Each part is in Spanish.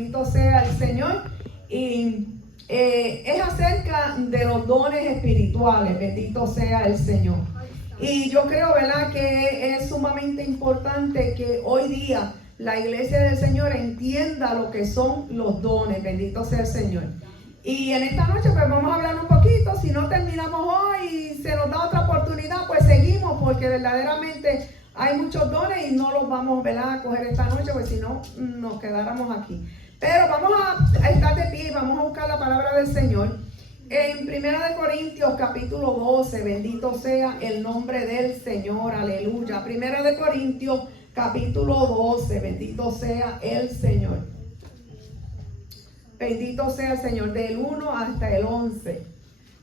bendito sea el Señor. Y es acerca de los dones espirituales, bendito sea el Señor. Y yo creo, ¿verdad?, que es sumamente importante que hoy día la iglesia del Señor entienda lo que son los dones, bendito sea el Señor. Y en esta noche pues vamos a hablar un poquito. Si no terminamos hoy y se nos da otra oportunidad, pues seguimos, porque verdaderamente hay muchos dones y no los vamos, ¿verdad?, a coger esta noche, pues si no nos quedáramos aquí. Pero vamos a estar de pie y vamos a buscar la palabra del Señor. En 1 Corintios capítulo 12, bendito sea el nombre del Señor, aleluya. 1 Corintios capítulo 12, bendito sea el Señor. Bendito sea el Señor, del 1 hasta el 11.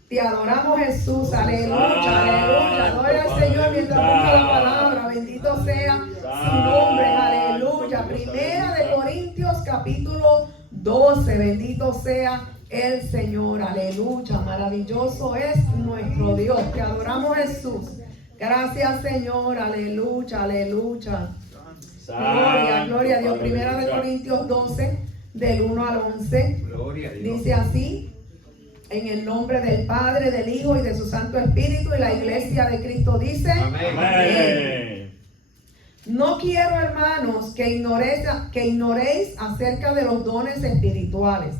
Te adoramos, Jesús, aleluya, aleluya. Gloria al Señor mientras busca la palabra, bendito sea su nombre, aleluya. 1 Corintios capítulo 12, bendito sea el Señor, aleluya. Maravilloso es nuestro Dios. Te adoramos, Jesús. Gracias, Señor, aleluya, aleluya. Gloria, gloria a Dios. 1 Corintios 12, del 1 al 11. Dice así: en el nombre del Padre, del Hijo y de su Santo Espíritu, y la iglesia de Cristo dice: amén. No quiero, hermanos, que ignoréis acerca de los dones espirituales.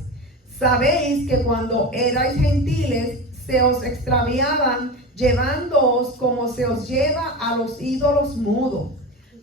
Sabéis que cuando erais gentiles se os extraviaban, llevándoos como se os lleva a los ídolos mudos.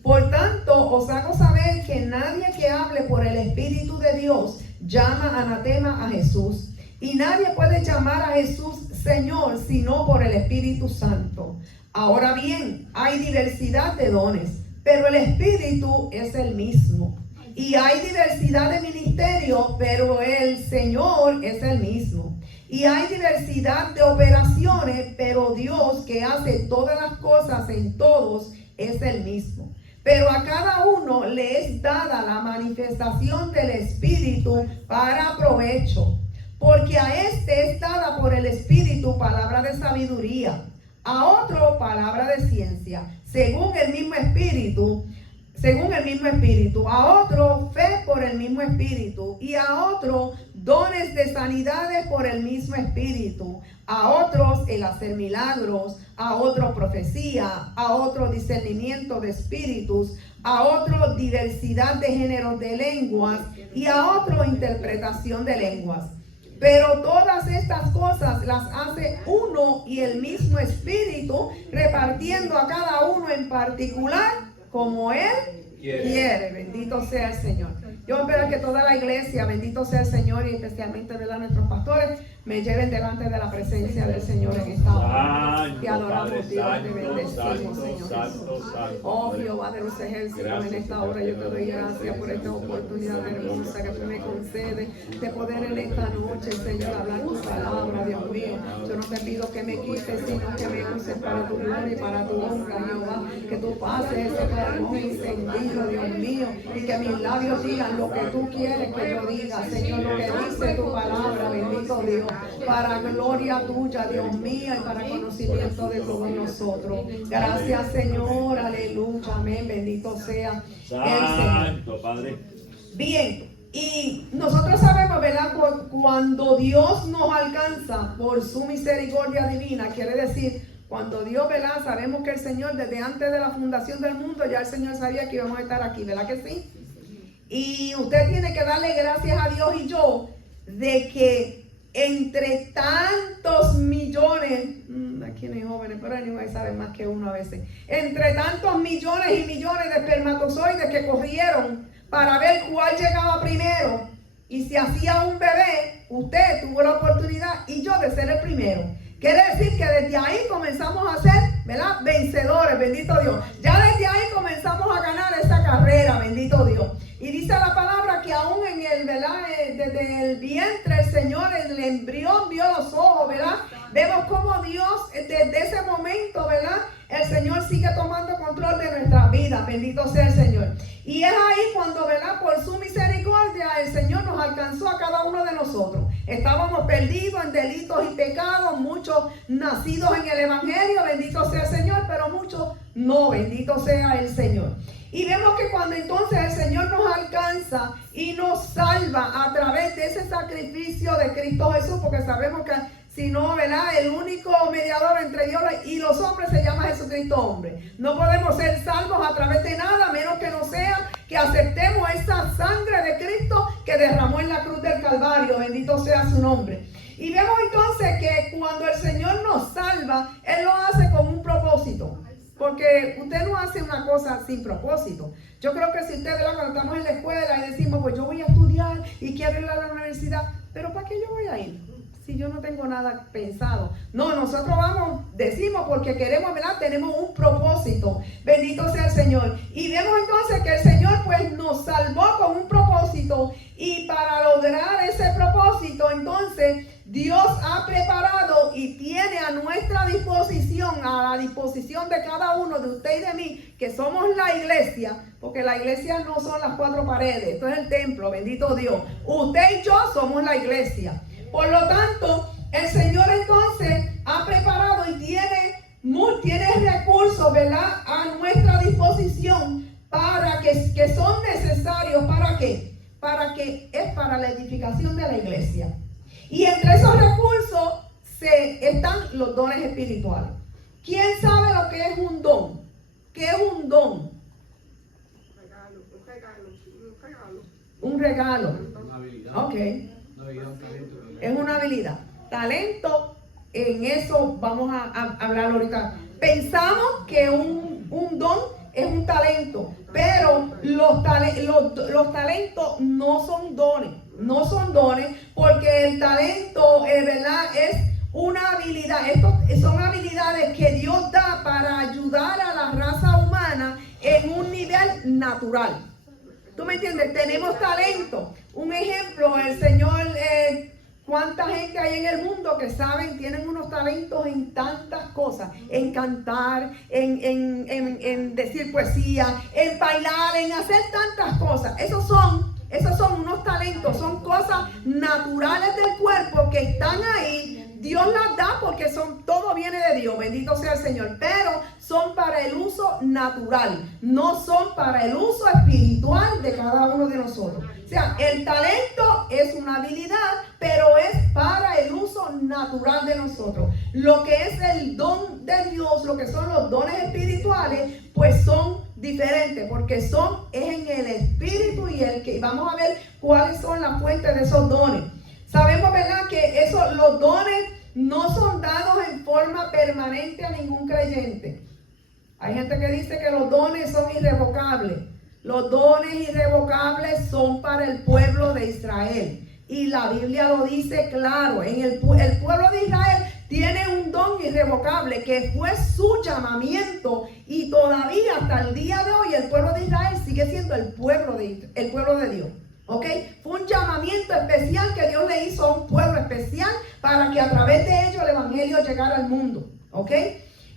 Por tanto, os hago saber que nadie que hable por el Espíritu de Dios llama anatema a Jesús. Y nadie puede llamar a Jesús Señor sino por el Espíritu Santo. Ahora bien, hay diversidad de dones, pero el Espíritu es el mismo. Y hay diversidad de ministerios, pero el Señor es el mismo. Y hay diversidad de operaciones, pero Dios, que hace todas las cosas en todos, es el mismo. Pero a cada uno le es dada la manifestación del Espíritu para provecho. Porque a este es dada por el Espíritu palabra de sabiduría, a otro palabra de ciencia, según el mismo Espíritu, a otro fe por el mismo Espíritu, y a otro dones de sanidades por el mismo Espíritu, a otros el hacer milagros, a otro profecía, a otro discernimiento de espíritus, a otro diversidad de géneros de lenguas, y a otro interpretación de lenguas. Pero todas estas cosas las hace uno y el mismo Espíritu, repartiendo a cada uno en particular como Él quiere. Bendito sea el Señor. Yo espero que toda la iglesia, bendito sea el Señor, y especialmente nuestros pastores, me lleven delante de la presencia del Señor en esta hora. Te adoramos, Dios, te bendecimos, Señor Jesús. Oh Jehová de los ejércitos, en esta hora yo te doy gracias por esta oportunidad hermosa que tú me concedes de poder en esta noche, Señor, hablar tu palabra, Dios mío. Yo no te pido que me quites, sino que me uses para tu gloria y para tu honra, Jehová. Que tú pases ese carbón encendido, Dios mío, y que mis labios digan lo que tú quieres que yo diga, Señor, lo que dice tu palabra, bendito Dios, para gloria tuya, Dios mío, y para conocimiento de todos nosotros. Gracias, Señor, aleluya, amén, bendito sea el Señor. Padre. Bien, y nosotros sabemos, ¿verdad? Cuando Dios nos alcanza por su misericordia divina, quiere decir, cuando Dios, ¿verdad? Sabemos que el Señor, desde antes de la fundación del mundo, ya el Señor sabía que íbamos a estar aquí, ¿verdad que sí? Y usted tiene que darle gracias a Dios y yo de que entre tantos millones, aquí no hay jóvenes, pero anyway, saben más que uno a veces, entre tantos millones y millones de espermatozoides que corrieron para ver cuál llegaba primero y si hacía un bebé, usted tuvo la oportunidad y yo de ser el primero. Quiere decir que desde ahí comenzamos a ser, ¿verdad?, vencedores, bendito Dios. Ya desde ahí comenzamos a ganar esa carrera, bendito Dios. Y dice la palabra que aún en el, ¿verdad?, desde el vientre el Señor, el embrión vio los ojos, ¿verdad? Vemos cómo Dios desde ese momento, ¿verdad?, el Señor sigue tomando control de nuestras vidas, bendito sea el Señor. Y es ahí cuando, ¿verdad?, por su misericordia el Señor nos alcanzó a cada uno de nosotros. Estábamos perdidos en delitos y pecados, muchos nacidos en el Evangelio, bendito sea el Señor, pero muchos no, bendito sea el Señor. Y vemos que cuando entonces el Señor nos alcanza, alcanza y nos salva a través de ese sacrificio de Cristo Jesús, porque sabemos que si no, ¿verdad? El único mediador entre Dios y los hombres se llama Jesucristo hombre. No podemos ser salvos a través de nada, menos que no sea que aceptemos esa sangre de Cristo que derramó en la cruz del Calvario. Bendito sea su nombre. Y vemos entonces que cuando el Señor nos salva, Él lo hace con un propósito. Porque usted no hace una cosa sin propósito. Yo creo que si usted, ¿verdad? Cuando estamos en la escuela y decimos, pues yo voy a estudiar y quiero ir a la universidad, pero ¿para qué yo voy a ir? Si yo no tengo nada pensado. No, nosotros decimos porque queremos, ¿verdad? Tenemos un propósito. Bendito sea el Señor. Y vemos entonces que el Señor pues nos salvó con un propósito. Y para lograr ese propósito, entonces, Dios ha preparado y tiene a nuestra disposición, a la disposición de cada uno de usted y de mí, que somos la iglesia, porque la iglesia no son las cuatro paredes, esto es el templo, bendito Dios. Usted y yo somos la iglesia. Por lo tanto, el Señor entonces ha preparado y tiene recursos, ¿verdad?, a nuestra disposición para que son necesarios. ¿Para qué? Para la edificación de la iglesia. Y entre esos recursos están los dones espirituales. ¿Quién sabe lo que es un don? ¿Qué es un don? Un regalo. Una habilidad. Ok. Una habilidad, un talento. Es una habilidad. Talento, en eso vamos a hablar ahorita. Pensamos que un don es un talento, pero los talentos no son dones. No son dones, porque el talento, ¿verdad?, es una habilidad. Estos son habilidades que Dios da para ayudar a la raza humana en un nivel natural. ¿Tú me entiendes? Tenemos talento. Un ejemplo, el Señor, cuánta gente hay en el mundo que tienen unos talentos en tantas cosas, en cantar, en decir poesía, en bailar, en hacer tantas cosas. Esos son unos talentos, son cosas naturales del cuerpo que están ahí. Dios las da porque todo viene de Dios, bendito sea el Señor, pero son para el uso natural, no son para el uso espiritual de cada uno de nosotros. O sea, el talento es una habilidad, pero es para el uso natural de nosotros. Lo que es el don de Dios, lo que son los dones espirituales, pues son diferentes, porque es en el espíritu y vamos a ver cuáles son las fuentes de esos dones. Sabemos, ¿verdad?, que los dones no son dados en forma permanente a ningún creyente. Hay gente que dice que los dones son irrevocables. Los dones irrevocables son para el pueblo de Israel. Y la Biblia lo dice claro. El pueblo de Israel tiene un don irrevocable que fue su llamamiento. Y todavía hasta el día de hoy el pueblo de Israel sigue siendo el pueblo de Dios. ¿Ok? Fue un llamamiento especial que Dios le hizo a un pueblo especial para que a través de ello el evangelio llegara al mundo. ¿Ok?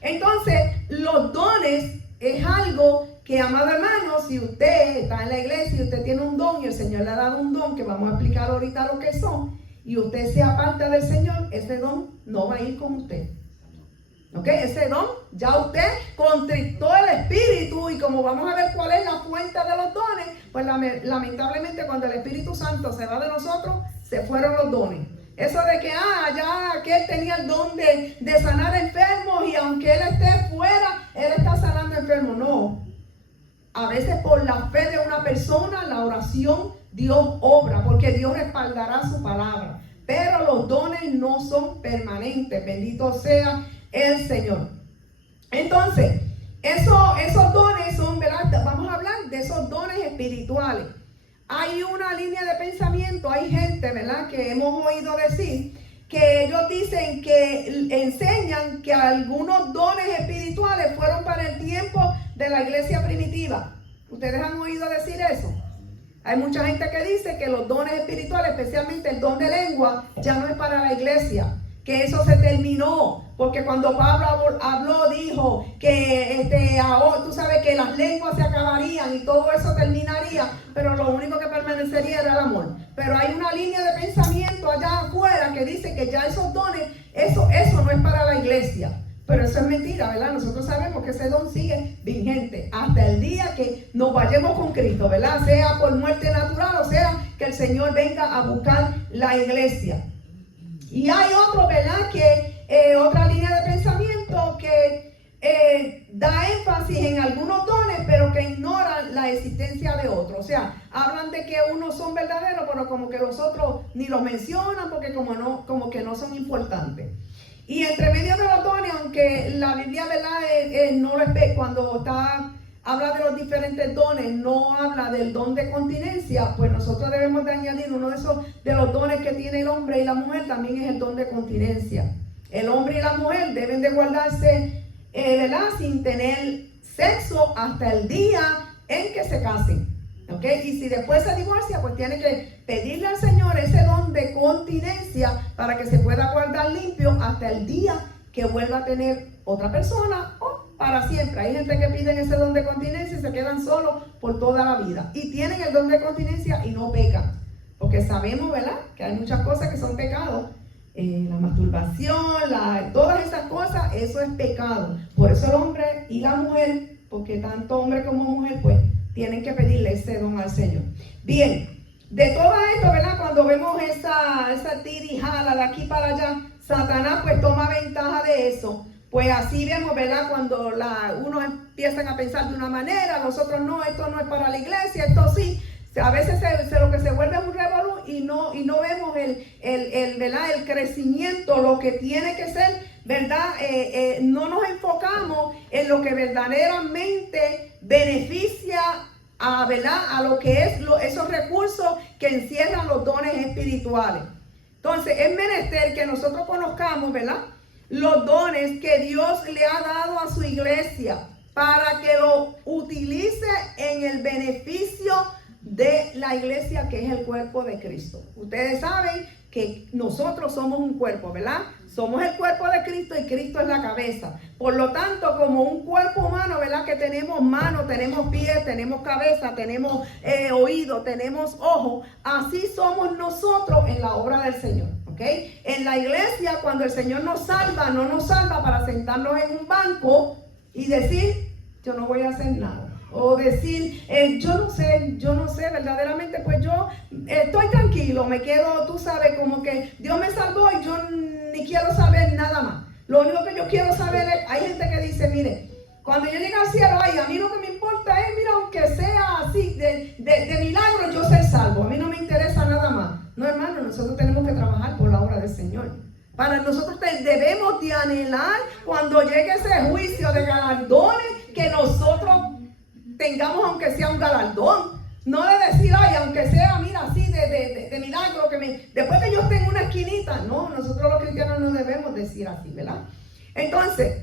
Entonces, los dones es algo que, amado hermano, si usted está en la iglesia y usted tiene un don y el Señor le ha dado un don, que vamos a explicar ahorita lo que son, y usted se aparta del Señor, ese don no va a ir con usted. ¿Ok? Ese don, ya usted contristó el espíritu, y como vamos a ver cuál es la fuente de los dones, pues lamentablemente cuando el Espíritu Santo se va de nosotros, se fueron los dones. Eso de que, ya que él tenía el don de sanar enfermos y aunque él esté fuera, él está sanando enfermos. No. A veces por la fe de una persona, la oración, Dios obra, porque Dios respaldará su palabra. Pero los dones no son permanentes. Bendito sea el Señor. Entonces, esos dones son, ¿verdad? Vamos a hablar de esos dones espirituales. Hay una línea de pensamiento, hay gente, ¿verdad?, que hemos oído decir que ellos dicen que enseñan que algunos dones espirituales fueron para el tiempo de la iglesia primitiva. ¿Ustedes han oído decir eso? Hay mucha gente que dice que los dones espirituales, especialmente el don de lengua, ya no es para la iglesia, que eso se terminó, porque cuando Pablo habló, dijo que tú sabes que las lenguas se acabarían y todo eso terminaría, pero lo único que permanecería era el amor. Pero hay una línea de pensamiento allá afuera que dice que ya esos dones, eso no es para la iglesia. Pero eso es mentira, ¿verdad? Nosotros sabemos que ese don sigue vigente hasta el día que nos vayamos con Cristo, ¿verdad? Sea por muerte natural Señor venga a buscar la iglesia. Y hay otro, ¿verdad? Que otra línea de pensamiento que da énfasis en algunos dones, pero que ignoran la existencia de otros. O sea, hablan de que unos son verdaderos, pero como que los otros ni los mencionan porque como que no son importantes. Y entre medio de los dones, aunque la Biblia, ¿verdad? No lo ve cuando habla de los diferentes dones, no habla del don de continencia, pues nosotros debemos de añadir uno de los dones que tiene el hombre y la mujer, también es el don de continencia. El hombre y la mujer deben de guardarse, ¿verdad? Sin tener sexo hasta el día en que se casen. ¿Ok? Y si después se divorcia, pues tiene que pedirle al Señor ese don de continencia para que se pueda guardar limpio hasta el día que vuelva a tener otra persona o para siempre. Hay gente que piden ese don de continencia y se quedan solos por toda la vida. Y tienen el don de continencia y no pecan. Porque sabemos, ¿verdad? Que hay muchas cosas que son pecados. La masturbación, todas esas cosas, eso es pecado. Por eso el hombre y la mujer, porque tanto hombre como mujer, pues, tienen que pedirle ese don al Señor. Bien, de todo esto, ¿verdad? Cuando vemos esa tirijala de aquí para allá, Satanás pues toma ventaja de eso. Pues así vemos, ¿verdad? Cuando unos empiezan a pensar de una manera, los otros no, esto no es para la iglesia, esto sí. A veces lo que se vuelve un revolú y no vemos ¿verdad? El crecimiento, lo que tiene que ser, ¿verdad? No nos enfocamos en lo que verdaderamente beneficia ¿verdad? A lo que es esos recursos que encierran los dones espirituales. Entonces, es menester que nosotros conozcamos, ¿verdad? Los dones que Dios le ha dado a su iglesia para que lo utilice en el beneficio de la iglesia, que es el cuerpo de Cristo. Ustedes saben que nosotros somos un cuerpo, ¿verdad? Somos el cuerpo de Cristo y Cristo es la cabeza. Por lo tanto, como un cuerpo humano, ¿verdad? Que tenemos manos, tenemos pies, tenemos cabeza, tenemos oído, tenemos ojos. Así somos nosotros en la obra del Señor, ¿ok? En la iglesia, cuando el Señor nos salva, no nos salva para sentarnos en un banco y decir, yo no voy a hacer nada. O decir, yo no sé, verdaderamente, pues yo estoy tranquilo, me quedo, tú sabes, como que Dios me salvó y yo ni quiero saber nada más. Lo único que yo quiero saber es, hay gente que dice, mire, cuando yo llegue al cielo, a mí lo que me importa es, mira, aunque sea así, de milagro, yo ser salvo, a mí no me interesa nada más. No, hermano, nosotros tenemos que trabajar por la obra del Señor. Para nosotros debemos de anhelar cuando llegue ese juicio de galardones, que nosotros tengamos aunque sea un galardón, no de decir, aunque sea, mira, así de milagro, después que yo esté en una esquinita. No, nosotros los cristianos no debemos decir así, ¿verdad? Entonces,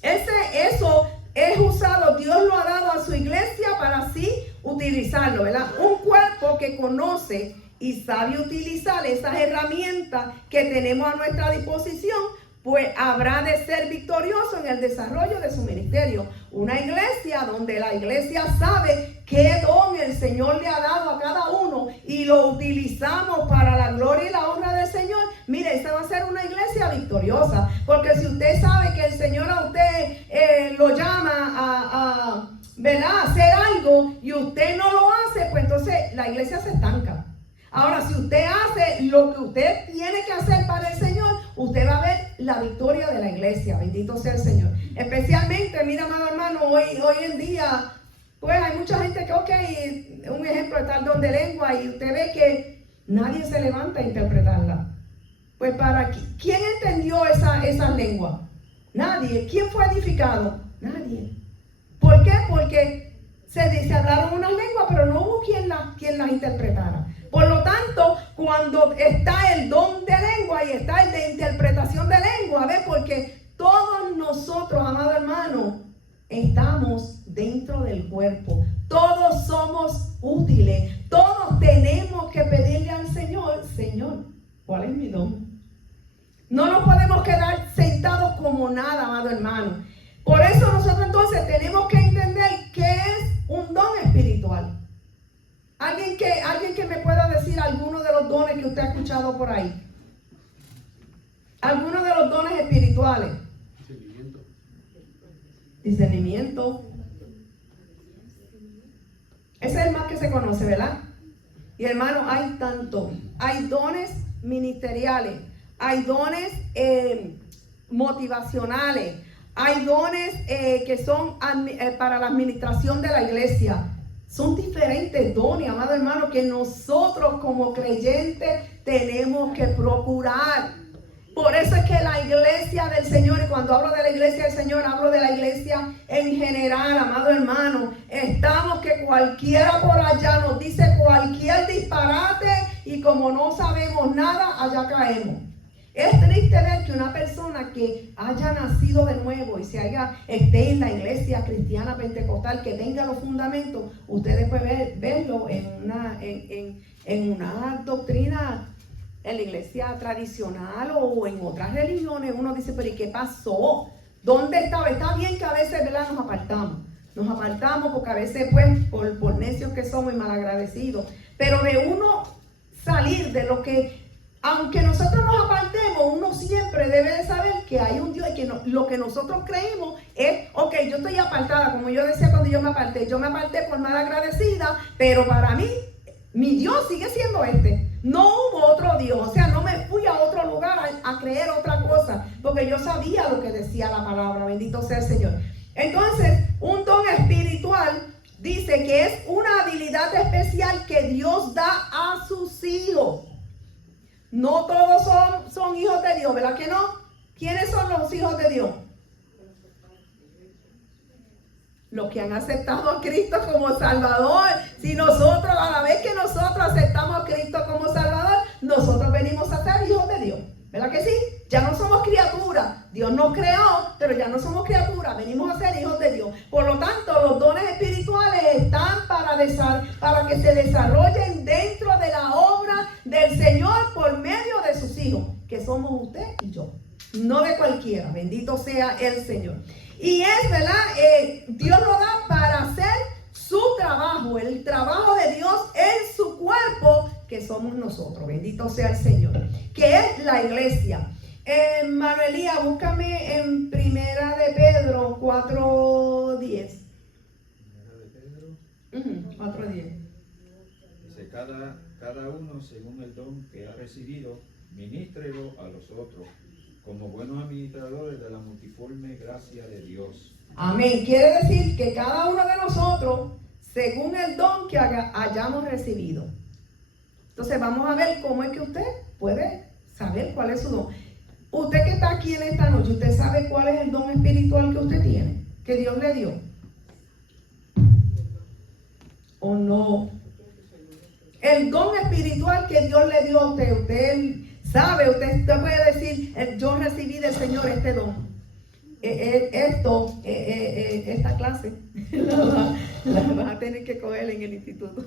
eso es usado, Dios lo ha dado a su iglesia para así utilizarlo, ¿verdad? Un cuerpo que conoce y sabe utilizar esas herramientas que tenemos a nuestra disposición, pues habrá de ser victorioso en el desarrollo de su ministerio. Una iglesia donde la iglesia sabe qué don el Señor le ha dado a cada uno y lo utilizamos para la gloria y la honra del Señor. Mire, esa va a ser una iglesia victoriosa. Porque si usted sabe que el Señor a usted lo llama ¿verdad? A hacer algo y usted no lo hace, pues entonces la iglesia se estanca. Ahora, si usted hace lo que usted tiene que hacer para el Señor, usted va a ver la victoria de la iglesia. Bendito sea el Señor. Especialmente, mira, amado hermano, hoy en día, pues hay mucha gente que, un ejemplo está el don de lengua y usted ve que nadie se levanta a interpretarla. Pues ¿quién entendió esa lengua? Nadie. ¿Quién fue edificado? Nadie. ¿Por qué? Porque se hablaron unas lenguas, pero no hubo quien las interpretara. Por lo tanto, cuando está el don de lengua y está el de interpretación de lengua, ¿ves? Porque todos nosotros, amado hermano, estamos dentro del cuerpo. Todos somos útiles. Todos tenemos que pedirle al Señor, Señor, ¿cuál es mi don? No nos podemos quedar sentados como nada, amado hermano. Por eso nosotros entonces tenemos que entender qué es un don espiritual. Alguien que me pueda decir alguno de los dones que usted ha escuchado por ahí. Algunos de los dones espirituales. Discernimiento. Ese es el más que se conoce, ¿verdad? Y hermano, hay tanto. Hay dones ministeriales, hay dones motivacionales, hay dones que son para la administración de la iglesia. Son diferentes dones, amado hermano, que nosotros como creyentes tenemos que procurar. Por eso es que la iglesia del Señor, y cuando hablo de la iglesia del Señor, hablo de la iglesia en general, amado hermano. Estamos que cualquiera por allá nos dice cualquier disparate y como no sabemos nada, allá caemos. Es triste ver que una persona que haya nacido de nuevo y esté en la iglesia cristiana pentecostal, que tenga los fundamentos, ustedes pueden verlo en una doctrina en la iglesia tradicional o en otras religiones. Uno dice, pero ¿y qué pasó? ¿Dónde estaba? Está bien que a veces, ¿verdad?, nos apartamos. Nos apartamos porque a veces, pues, por necios que somos y malagradecidos. Pero de uno salir de lo que, aunque nosotros nos apartemos, uno siempre debe de saber que hay un Dios y que lo que nosotros creemos es, ok, yo estoy apartada, como yo decía cuando yo me aparté por malagradecida, pero para mí, mi Dios sigue siendo este. No hubo otro Dios, o sea, no me fui a otro lugar a creer otra cosa, porque yo sabía lo que decía la palabra, bendito sea el Señor. Entonces, un don espiritual dice que es una habilidad especial que Dios da a sus hijos. No todos son hijos de Dios, ¿verdad que no? ¿Quiénes son los hijos de Dios? Los que han aceptado a Cristo como Salvador. Si nosotros, a la vez que nosotros aceptamos a Cristo como Salvador, nosotros venimos a ser hijos de Dios. ¿Verdad que sí? Ya no somos criaturas. Dios nos creó, pero ya no somos criaturas. Venimos a ser hijos de Dios. Por lo tanto, los dones espirituales están para que se desarrollen dentro de la obra del Señor por medio de sus hijos, que somos usted y yo. No de cualquiera. Bendito sea el Señor. Y es, ¿verdad? Dios lo da para hacer su trabajo, el trabajo de Dios en su cuerpo, que somos nosotros. Bendito sea el Señor. Que es la iglesia. Manuelía, búscame en Primera de Pedro 4:10. Primera de Pedro 4:10. Dice, cada uno según el don que ha recibido, ministrelo a los otros, como buenos administradores de la multiforme gracia de Dios. Amén. Quiere decir que cada uno de nosotros, según el don que hayamos recibido. Entonces vamos a ver cómo es que usted puede saber cuál es su don. Usted que está aquí en esta noche, ¿usted sabe cuál es el don espiritual que usted tiene? Que Dios le dio. ¿O no? El don espiritual que Dios le dio a usted, usted sabe, usted puede decir, yo recibí del Señor este don. Esta clase la vas a tener que coger en el instituto.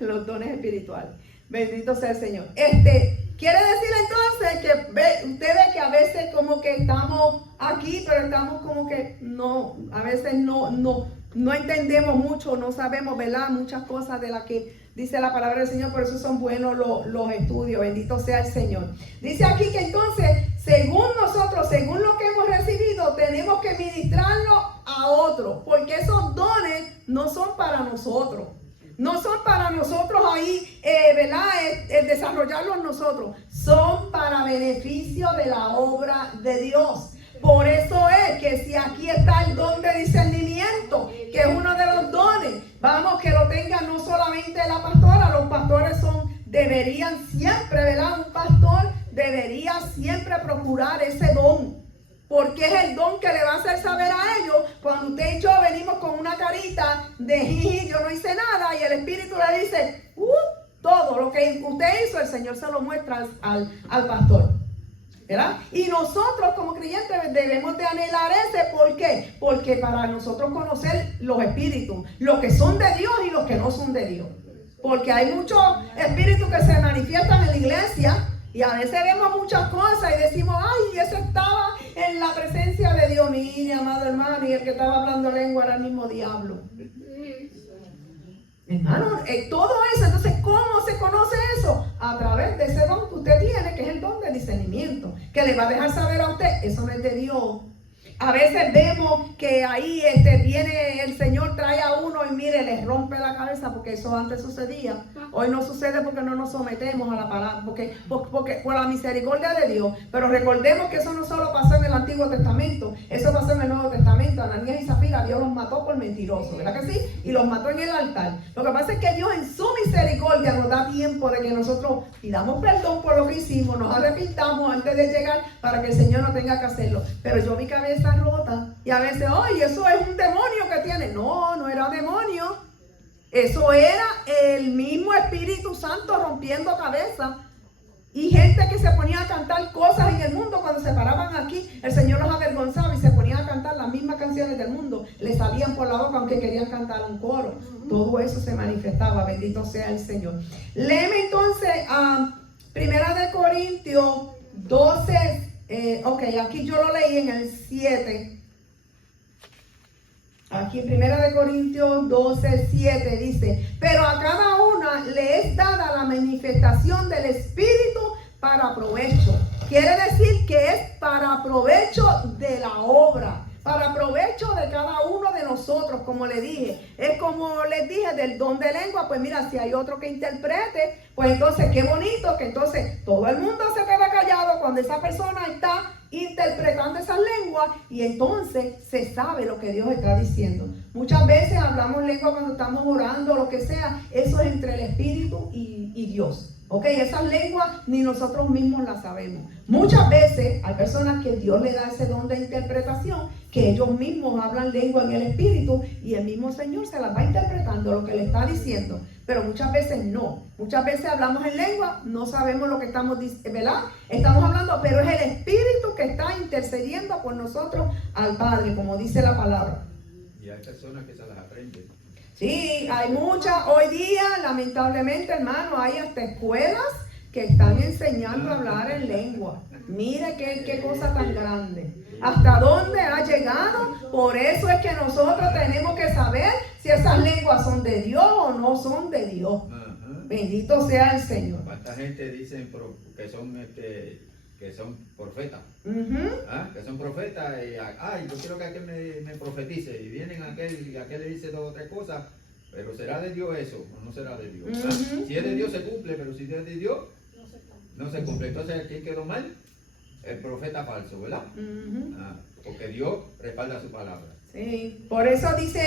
Los dones espirituales. Bendito sea el Señor. Quiere decir entonces que usted ve que a veces como que estamos aquí, pero estamos como que no, a veces no entendemos mucho, no sabemos, ¿verdad? Muchas cosas de las que dice la palabra del Señor, por eso son buenos los estudios. Bendito sea el Señor. Dice aquí que entonces, según nosotros, según lo que hemos recibido, tenemos que ministrarlo a otros, porque esos dones no son para nosotros. No son para nosotros ahí, ¿verdad? El desarrollarlos nosotros. Son para beneficio de la obra de Dios. Por eso es que si aquí está el don de discernimiento, que es uno de los dones, vamos, que lo tenga no solamente la pastora, los pastores deberían siempre, ¿verdad? Un pastor debería siempre procurar ese don. Porque es el don que le va a hacer saber a ellos cuando usted y yo venimos con una carita de yo no hice nada, y el Espíritu le dice, todo lo que usted hizo, el Señor se lo muestra al pastor. ¿Verdad? Y nosotros como creyentes debemos de anhelar ese. ¿Por qué? Porque para nosotros conocer los espíritus, los que son de Dios y los que no son de Dios. Porque hay muchos espíritus que se manifiestan en la iglesia. Y a veces vemos muchas cosas y decimos, ay, eso estaba en la presencia de Dios. Mire, amado hermano, y el que estaba hablando lengua era el mismo diablo. Hermano, todo eso. Entonces, ¿cómo se conoce eso? A través de ese don que usted tiene, que es el don de discernimiento, que le va a dejar saber a usted, eso no es de Dios. A veces vemos que ahí viene el Señor, trae a uno y mire, les rompe la cabeza, porque eso antes sucedía. Hoy no sucede porque no nos sometemos a la palabra, porque por la misericordia de Dios. Pero recordemos que eso no solo pasó en el Antiguo Testamento, eso pasó en el Nuevo Testamento. Ananías y Zafira, Dios los mató por mentirosos, ¿verdad que sí? Y los mató en el altar. Lo que pasa es que Dios en su misericordia nos da tiempo de que nosotros pidamos perdón por lo que hicimos, nos arrepintamos antes de llegar para que el Señor no tenga que hacerlo. Pero yo vi cabeza rota y a veces, oye, eso es un demonio que tiene. No, no era demonio. Eso era el mismo Espíritu Santo rompiendo cabeza. Y gente que se ponía a cantar cosas en el mundo cuando se paraban aquí, el Señor los avergonzaba y se ponía a cantar las mismas canciones del mundo. Le salían por la boca aunque querían cantar un coro. Todo eso se manifestaba, bendito sea el Señor. Léeme entonces a 1 Corintios 12. Ok, aquí yo lo leí en el 7. Aquí en 1 Corintios 12, 7 dice: pero a cada una le es dada la manifestación del Espíritu para provecho. Quiere decir que es para provecho de la obra, para provecho de cada uno de nosotros, como le dije. Es como les dije del don de lengua, pues mira, si hay otro que interprete, pues entonces qué bonito que entonces todo el mundo se queda callado cuando esa persona está interpretando esas lenguas y entonces se sabe lo que Dios está diciendo. Muchas veces hablamos lengua cuando estamos orando, lo que sea, eso es entre el Espíritu y Dios. Ok, esas lenguas ni nosotros mismos las sabemos. Muchas veces hay personas que Dios le da ese don de interpretación, que ellos mismos hablan lengua en el Espíritu y el mismo Señor se las va interpretando lo que le está diciendo. Pero muchas veces no. Muchas veces hablamos en lengua, no sabemos lo que estamos diciendo, ¿verdad? Estamos hablando, pero es el Espíritu que está intercediendo por nosotros al Padre, como dice la palabra. Y hay personas que se las aprenden. Sí, hay muchas. Hoy día, lamentablemente, hermano, hay hasta escuelas que están enseñando a hablar en lengua. Mire qué cosa tan grande. ¿Hasta dónde ha llegado? Por eso es que nosotros tenemos que saber si esas lenguas son de Dios o no son de Dios. Bendito sea el Señor. ¿Cuánta gente dicen que son profetas? Que son profetas y yo quiero que aquel me profetice y vienen aquel y aquel le dice dos o tres cosas, pero ¿será de Dios eso o no será de Dios? Si es de Dios se cumple, pero si es de Dios no se cumple. Entonces, ¿quién quedó mal? El profeta falso, ¿verdad? Porque Dios respalda su palabra. Sí, por eso dice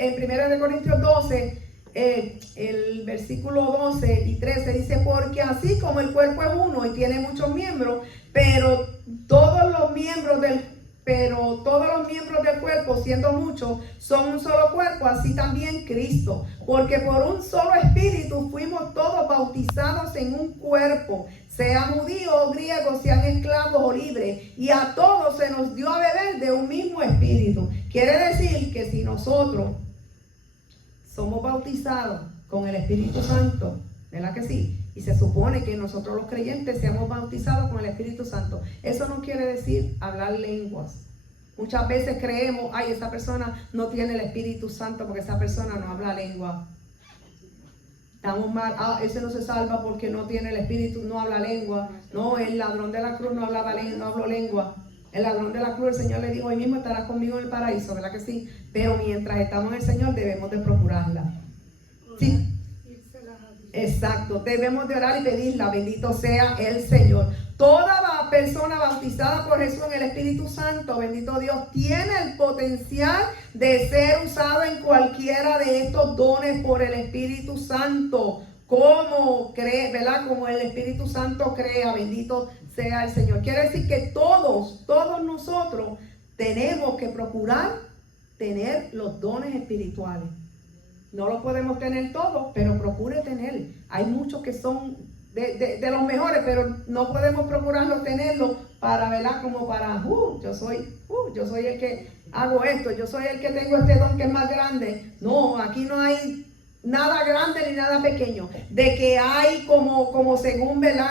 en 1 Corintios 12, el versículo 12 y 13 dice: porque así como el cuerpo es uno y tiene muchos miembros, pero todos los miembros del cuerpo, siendo muchos, son un solo cuerpo, así también Cristo. Porque por un solo espíritu fuimos todos bautizados en un cuerpo, sean judíos o griegos, sean esclavos o libres, y a todos se nos dio a beber de un mismo espíritu. Quiere decir que si nosotros somos bautizados con el Espíritu Santo, ¿verdad que sí? Y se supone que nosotros los creyentes seamos bautizados con el Espíritu Santo. Eso no quiere decir hablar lenguas. Muchas veces creemos, ay, esa persona no tiene el Espíritu Santo porque esa persona no habla lengua. Estamos mal, ese no se salva porque no tiene el Espíritu, no habla lengua. No, el ladrón de la cruz no habló lengua. El ladrón de la cruz, el Señor le dijo: hoy mismo estarás conmigo en el paraíso, ¿verdad que sí? Pero mientras estamos en el Señor debemos de procurarla. Sí. Exacto, debemos de orar y pedirla, bendito sea el Señor. Toda persona bautizada por Jesús en el Espíritu Santo, bendito Dios, tiene el potencial de ser usado en cualquiera de estos dones por el Espíritu Santo, como cree, ¿verdad? Como el Espíritu Santo crea, bendito sea el Señor. Quiere decir que todos nosotros tenemos que procurar tener los dones espirituales. No lo podemos tener todos, pero procure tener. Hay muchos que son de los mejores, pero no podemos procurarlos tenerlos para, ¿verdad? Como para, yo soy el que hago esto, yo soy el que tengo este don que es más grande. No, aquí no hay nada grande ni nada pequeño. De que hay como según, ¿verdad?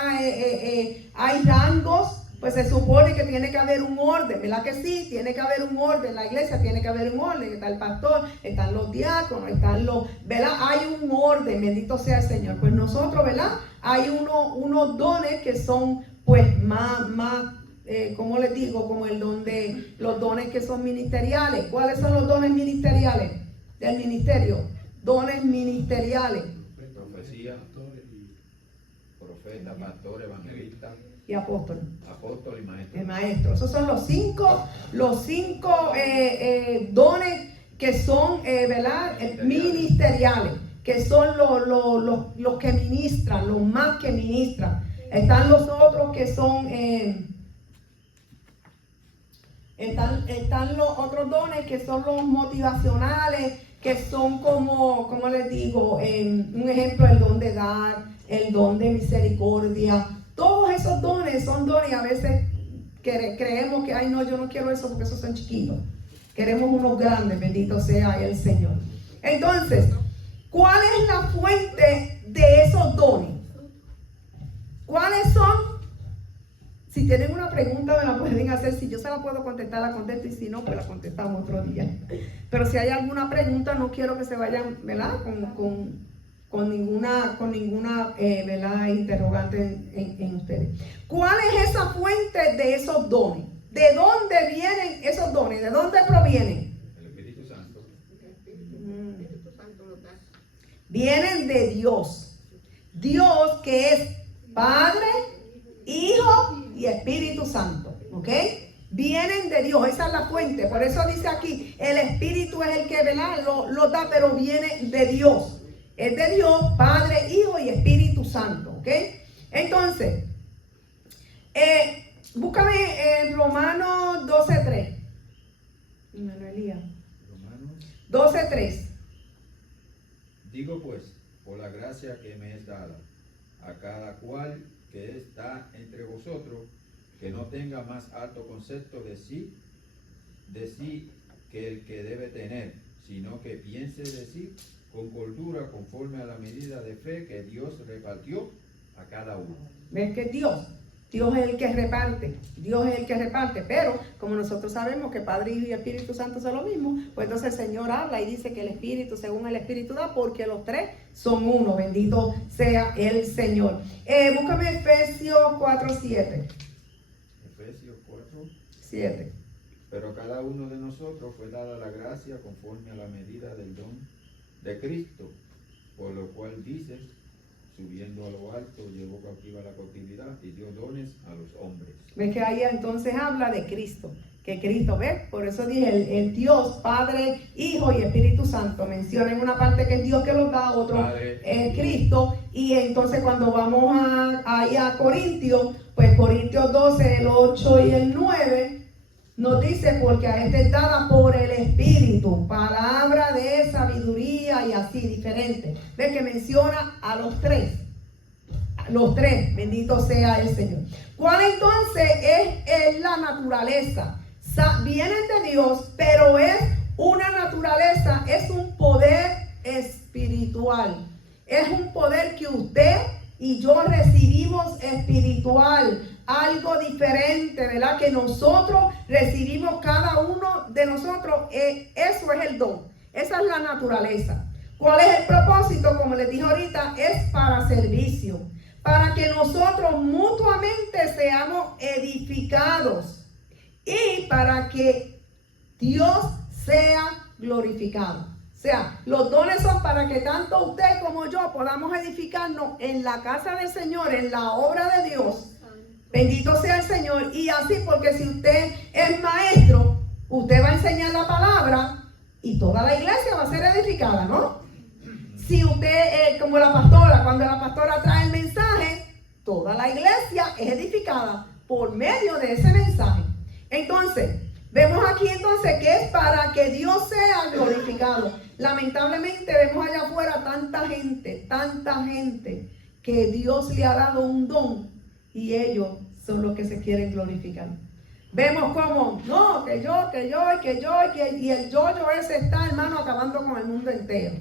Hay rangos. Pues se supone que tiene que haber un orden, ¿verdad que sí? Tiene que haber un orden, la iglesia tiene que haber un orden, está el pastor, están los diáconos, ¿verdad? Hay un orden, bendito sea el Señor. Pues nosotros, ¿verdad? Hay unos dones que son pues más ¿cómo les digo? Como el don de los dones que son ministeriales. ¿Cuáles son los dones ministeriales del ministerio? Dones ministeriales. Profecía, profeta, pastor, evangelista Y apóstol. Apóstol y maestro. El maestro. Esos son los cinco dones que son, ¿verdad? Ministeriales, que son los que ministran, los más que ministran. Están los otros que son, están los otros dones que son los motivacionales, que son como les digo, un ejemplo, el don de dar, el don de misericordia. Todos esos dones son dones, a veces creemos que, ay no, yo no quiero eso porque esos son chiquitos. Queremos unos grandes, bendito sea el Señor. Entonces, ¿cuál es la fuente de esos dones? ¿Cuáles son? Si tienen una pregunta me la pueden hacer. Si yo se la puedo contestar, la contesto. Y si no, pues la contestamos otro día. Pero si hay alguna pregunta, no quiero que se vayan, ¿verdad? Con ninguna ¿verdad? Interrogante en ustedes. ¿Cuál es esa fuente de esos dones? ¿De dónde vienen esos dones? ¿De dónde provienen? El Espíritu Santo. Vienen de Dios. Dios que es Padre, Hijo y Espíritu Santo. ¿Ok? Vienen de Dios. Esa es la fuente. Por eso dice aquí, el Espíritu es el que, ¿verdad? lo da, pero viene de Dios. Es de Dios, Padre, Hijo y Espíritu Santo. ¿Ok? Entonces, búscame en Romanos 12:3. Romanos 12:3. Digo pues, por la gracia que me es dada, a cada cual que está entre vosotros, que no tenga más alto concepto de sí que el que debe tener, sino que piense de sí con cordura, conforme a la medida de fe que Dios repartió a cada uno. ¿Ves que Dios es el que reparte? Dios es el que reparte, pero como nosotros sabemos que Padre, Hijo y Espíritu Santo son lo mismo, pues entonces el Señor habla y dice que el Espíritu, según el Espíritu da, porque los tres son uno. Bendito sea el Señor. Búscame Efesios 4:7. Efesios 7. Pero a cada uno de nosotros fue dada la gracia conforme a la medida del don de Cristo, por lo cual dice, subiendo a lo alto, llevó cautiva la cautividad y dio dones a los hombres. ¿Ves que ahí entonces habla de Cristo? Que Cristo, ¿ves? Por eso dije, el Dios, Padre, Hijo y Espíritu Santo. Menciona en una parte que es Dios que los da, otro es Cristo. Y entonces cuando vamos ahí a Corintios, pues Corintios 12, el 8 y el 9, nos dice, porque a este es dada por el Espíritu, palabra de sabiduría y así, diferente. ¿Ves que menciona a los tres? Los tres, bendito sea el Señor. ¿Cuál entonces es la naturaleza? Vienen de Dios, pero es una naturaleza, es un poder espiritual. Es un poder que usted y yo recibimos espiritual. Algo diferente, ¿verdad? Que nosotros recibimos, cada uno de nosotros, eso es el don, esa es la naturaleza. ¿Cuál es el propósito? Como les dije ahorita, es para servicio, para que nosotros mutuamente seamos edificados y para que Dios sea glorificado. O sea, los dones son para que tanto usted como yo podamos edificarnos en la casa del Señor, en la obra de Dios. Bendito sea el Señor. Y así, porque si usted es maestro, usted va a enseñar la palabra y toda la iglesia va a ser edificada, ¿no? Si usted, como la pastora, cuando la pastora trae el mensaje, toda la iglesia es edificada por medio de ese mensaje. Entonces, vemos aquí entonces que es para que Dios sea glorificado. Lamentablemente vemos allá afuera tanta gente que Dios le ha dado un don. Y ellos son los que se quieren glorificar. Vemos como, no, que yo, y el yo ese está, hermano, acabando con el mundo entero.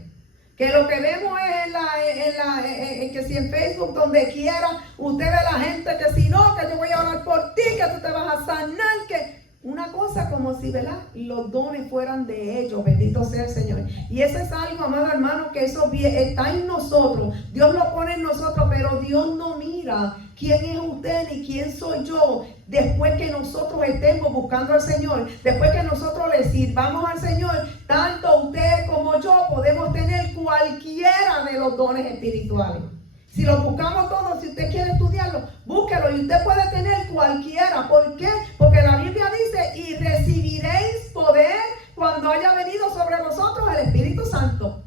Que lo que vemos es que si en Facebook, donde quiera, usted ve a la gente que si no, que yo voy a orar por ti, que tú te vas a sanar, que una cosa como si, ¿verdad?, los dones fueran de ellos. Bendito sea el Señor. Y eso es algo, amado hermano, que eso está en nosotros. Dios lo pone en nosotros, pero Dios no mira quién es usted ni quién soy yo. Después que nosotros estemos buscando al Señor, después que nosotros le sirvamos al Señor, tanto usted como yo podemos tener cualquiera de los dones espirituales. Si lo buscamos todos, si usted quiere estudiarlo, búsquelo y usted puede tener cualquiera. ¿Por qué? Porque la Biblia dice, y recibiréis poder cuando haya venido sobre vosotros el Espíritu Santo.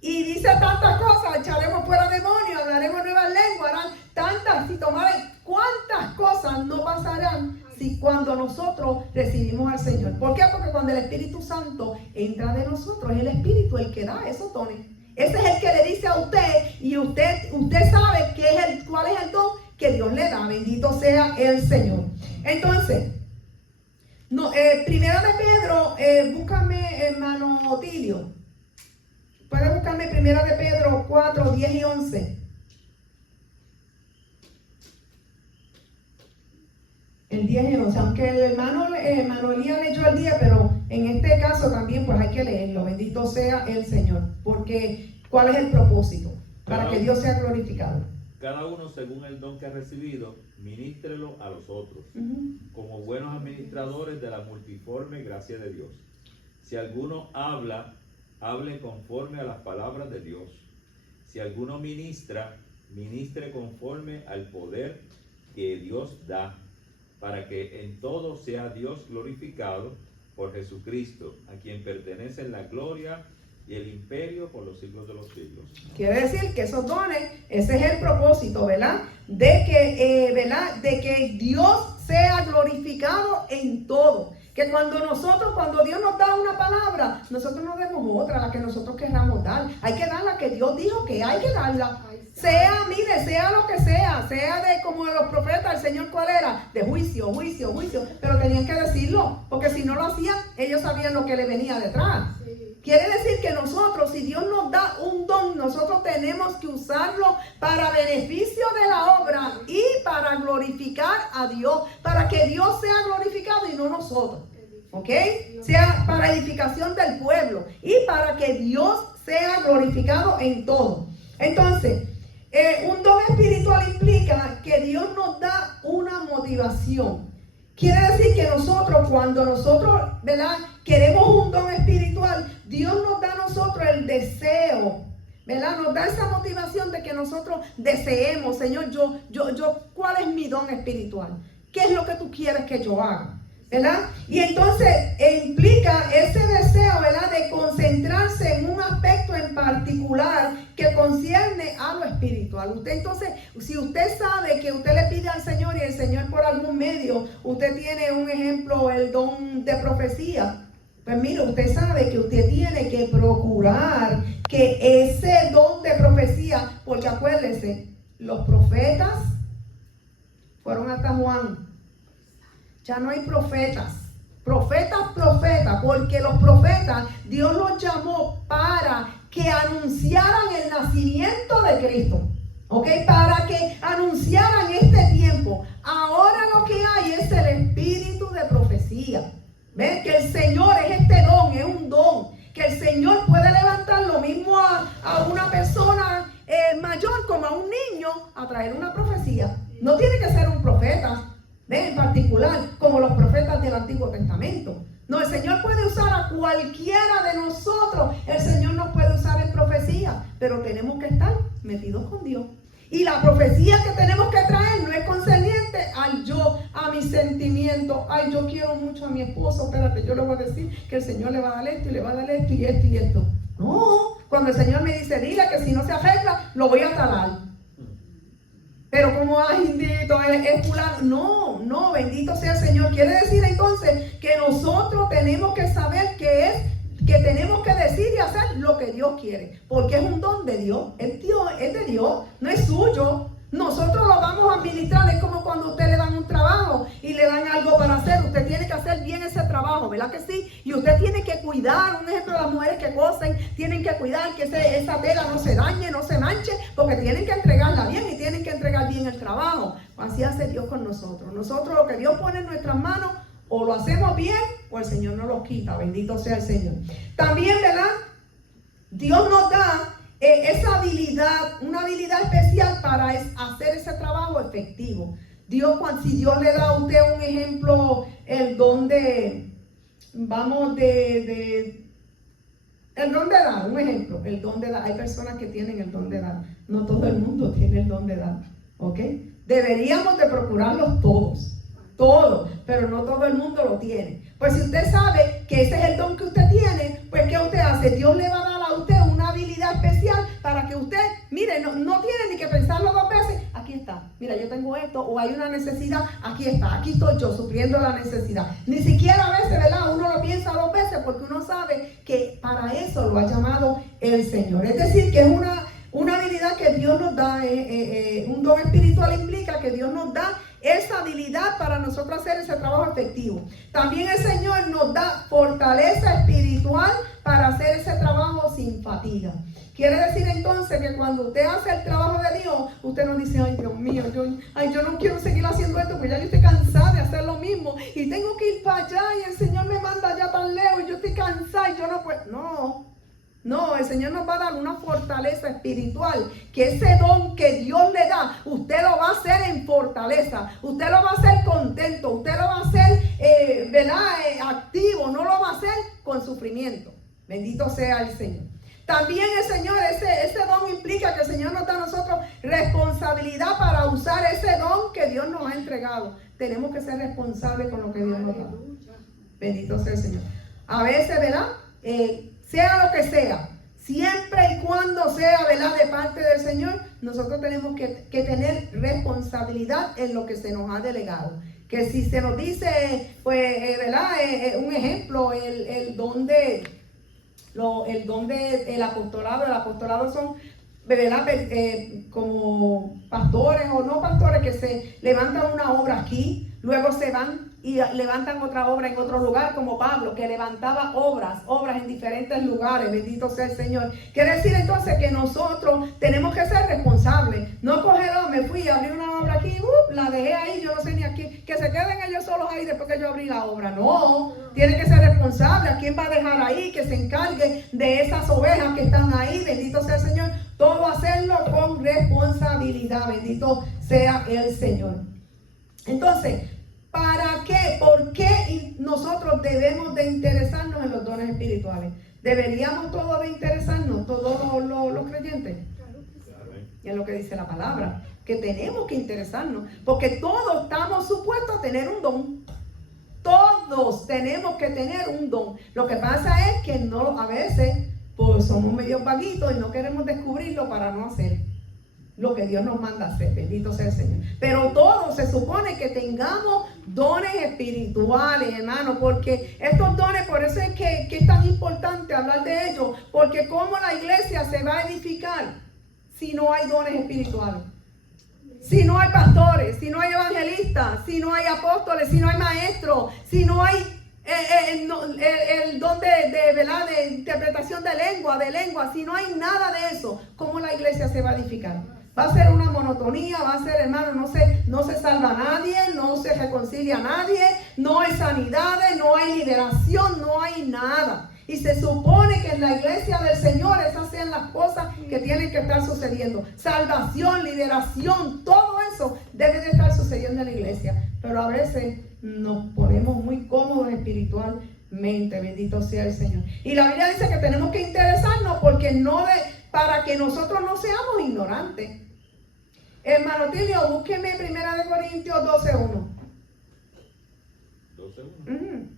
Y dice tantas cosas: echaremos fuera demonios, hablaremos nuevas lenguas, harán tantas, si tomarán, cuántas cosas no pasarán si cuando nosotros recibimos al Señor. ¿Por qué? Porque cuando el Espíritu Santo entra de nosotros, es el Espíritu el que da esos dones. Ese es el que le dice a usted, y usted sabe cuál es el don que Dios le da. Bendito sea el Señor. Entonces, Primera de Pedro, búscame, hermano Otilio. Puede buscarme Primera de Pedro 4, 10 y 11. El 10 y 11, aunque el hermano Elías leyó el 10, pero en este caso también pues hay que leerlo. Bendito sea el Señor, porque ¿cuál es el propósito? Para que Dios sea glorificado. Cada uno según el don que ha recibido, ministrelo a los otros, como buenos administradores de la multiforme gracia de Dios. Si alguno habla, hable conforme a las palabras de Dios. Si alguno ministra, ministre conforme al poder que Dios da, para que en todo sea Dios glorificado por Jesucristo, a quien pertenecen la gloria y el imperio por los siglos de los siglos. Quiere decir que esos dones, ese es el propósito, ¿verdad? De que Dios sea glorificado en todo. Que cuando Dios nos da una palabra, nosotros no demos otra, la que nosotros queramos dar. Hay que dar la que Dios dijo que hay que darla. Sea lo que sea de como de los profetas, el Señor cuál era, de juicio, pero tenían que decirlo, porque si no lo hacían, ellos sabían lo que le venía detrás. Quiere decir que nosotros, si Dios nos da un don, nosotros tenemos que usarlo para beneficio de la obra y para glorificar a Dios, para que Dios sea glorificado y no nosotros. ¿Ok? Sea para edificación del pueblo y para que Dios sea glorificado en todo. Entonces, un don espiritual implica que Dios nos da una motivación. Quiere decir que cuando nosotros, ¿verdad?, queremos un don espiritual, Dios nos da a nosotros el deseo, ¿verdad? Nos da esa motivación de que nosotros deseemos, Señor, ¿cuál es mi don espiritual? ¿Qué es lo que tú quieres que yo haga? ¿Verdad? Y entonces implica ese deseo, ¿verdad?, de concentrarse en un aspecto en particular que concierne a lo espiritual. Usted entonces, si usted sabe que usted le pide al Señor y el Señor por algún medio, usted tiene un ejemplo, el don de profecía, pues mire, usted sabe que usted tiene que procurar que ese don de profecía, porque acuérdese, los profetas fueron hasta Juan. Ya no hay profetas, porque los profetas, Dios los llamó para que anunciaran el nacimiento de Cristo, ¿ok? Para que anunciaran este tiempo. Ahora lo que hay es el espíritu de profecía. ¿Ven? Que el Señor es este don, es un don, que el Señor puede levantar lo mismo a una persona mayor como a un niño a traer una profecía. No tiene que ser un profeta, ¿ven?, en particular, como los profetas del Antiguo Testamento. No, el Señor puede usar a cualquiera de nosotros. El Señor nos puede usar en profecía, pero tenemos que estar metidos con Dios. Y la profecía que tenemos que traer no es concerniente al yo, a mis sentimientos. Ay, yo quiero mucho a mi esposo, espérate, yo le voy a decir que el Señor le va a dar esto y le va a dar esto y esto y esto. No, cuando el Señor me dice, dile que si no se arregla, lo voy a talar. Pero como indito es fulano. No, bendito sea el Señor. Quiere decir entonces que nosotros tenemos que saber que tenemos que decir y hacer lo que Dios quiere, porque es un don de Dios, es de Dios, no es suyo. Nosotros lo vamos a administrar. Es como cuando a usted le dan un trabajo y le dan algo para hacer. Usted tiene que hacer bien ese trabajo, ¿verdad que sí? Y usted tiene que cuidar. Un ejemplo, las mujeres que cosen tienen que cuidar que esa tela no se dañe, no se manche, porque tienen que entregarla bien y tienen que entregar bien el trabajo. Así hace Dios con nosotros. Nosotros, lo que Dios pone en nuestras manos, O lo hacemos bien o el Señor nos lo quita. Bendito sea el Señor. También, ¿verdad? Dios nos da esa habilidad, una habilidad especial para hacer ese trabajo efectivo. Si Dios le da a usted un ejemplo, el don de, el don de dar, un ejemplo, el don de dar. Hay personas que tienen el don de dar. No todo el mundo tiene el don de dar, ¿ok? Deberíamos de procurarlos todos, pero no todo el mundo lo tiene. Pues si usted sabe que ese es el don que usted tiene, pues ¿qué usted hace? Dios le va a dar a usted una habilidad especial para que usted, mire, no tiene ni que pensarlo dos veces. Aquí está, mira, yo tengo esto, o hay una necesidad, aquí está, aquí estoy yo supliendo la necesidad. Ni siquiera a veces, ¿verdad? Uno lo piensa dos veces porque uno sabe que para eso lo ha llamado el Señor. Es decir, que es una habilidad que Dios nos da, un don espiritual implica que Dios nos da esa habilidad para nosotros hacer ese trabajo efectivo. También el Señor nos da fortaleza espiritual para hacer ese trabajo sin fatiga. Quiere decir entonces que cuando usted hace el trabajo de Dios, usted no dice, ay Dios mío, yo no quiero seguir haciendo esto porque ya yo estoy cansada de hacer lo mismo y tengo que ir para allá y el Señor me manda allá tan lejos y yo estoy cansada y yo no puedo. No, el Señor nos va a dar una fortaleza espiritual, que ese don que Dios le da, usted lo va a hacer en fortaleza, usted lo va a hacer contento, usted lo va a hacer, activo, no lo va a hacer con sufrimiento. Bendito sea el Señor. También el Señor, ese don implica que el Señor nos da a nosotros responsabilidad para usar ese don que Dios nos ha entregado. Tenemos que ser responsables con lo que Dios nos da. Bendito sea el Señor. A veces, ¿verdad? Sea lo que sea, siempre y cuando sea, ¿verdad?, de parte del Señor, nosotros tenemos que tener responsabilidad en lo que se nos ha delegado. Que si se nos dice, pues, ¿verdad?, un ejemplo, el don del apostolado. El apostolado son, ¿verdad?, como pastores o no pastores que se levantan una obra aquí, luego se van y levantan otra obra en otro lugar, como Pablo, que levantaba obras en diferentes lugares. Bendito sea el Señor. Quiere decir entonces que nosotros tenemos que ser responsables. No coger, me fui a abrir una obra aquí, la dejé ahí, yo no sé ni aquí, que se queden ellos solos ahí después que yo abrí la obra. No, tiene que ser responsable. ¿A quién va a dejar ahí? Que se encargue de esas ovejas que están ahí. Bendito sea el Señor. Todo hacerlo con responsabilidad. Bendito sea el Señor. Entonces, ¿para qué? ¿Por qué nosotros debemos de interesarnos en los dones espirituales? ¿Deberíamos todos de interesarnos, todos los creyentes? Y es lo que dice la palabra, que tenemos que interesarnos, porque todos estamos supuestos a tener un don. Todos tenemos que tener un don. Lo que pasa es que a veces pues somos medio vaguitos y no queremos descubrirlo para no hacer lo que Dios nos manda hacer. Bendito sea el Señor. Pero todos se supone que tengamos dones espirituales, hermano, porque estos dones, por eso es que es tan importante hablar de ellos, porque cómo la iglesia se va a edificar si no hay dones espirituales, si no hay pastores, si no hay evangelistas, si no hay apóstoles, si no hay maestros, si no hay el don de interpretación de lengua, si no hay nada de eso, ¿cómo la iglesia se va a edificar? Va a ser una monotonía, va a ser, hermano, no se salva a nadie, no se reconcilia a nadie, no hay sanidades, no hay liberación, no hay nada. Y se supone que en la iglesia del Señor esas sean las cosas que tienen que estar sucediendo. Salvación, liberación, todo eso debe de estar sucediendo en la iglesia. Pero a veces nos ponemos muy cómodos espiritualmente. Bendito sea el Señor. Y la Biblia dice que tenemos que interesarnos para que nosotros no seamos ignorantes. Hermano Tilio, búsqueme 1 Corintios 12:1. 12:1.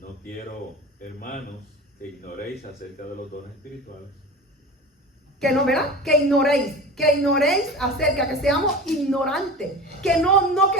No quiero, hermanos, que ignoréis acerca de los dones espirituales. Que no, ¿verdad? Que ignoréis acerca, que seamos ignorantes, que no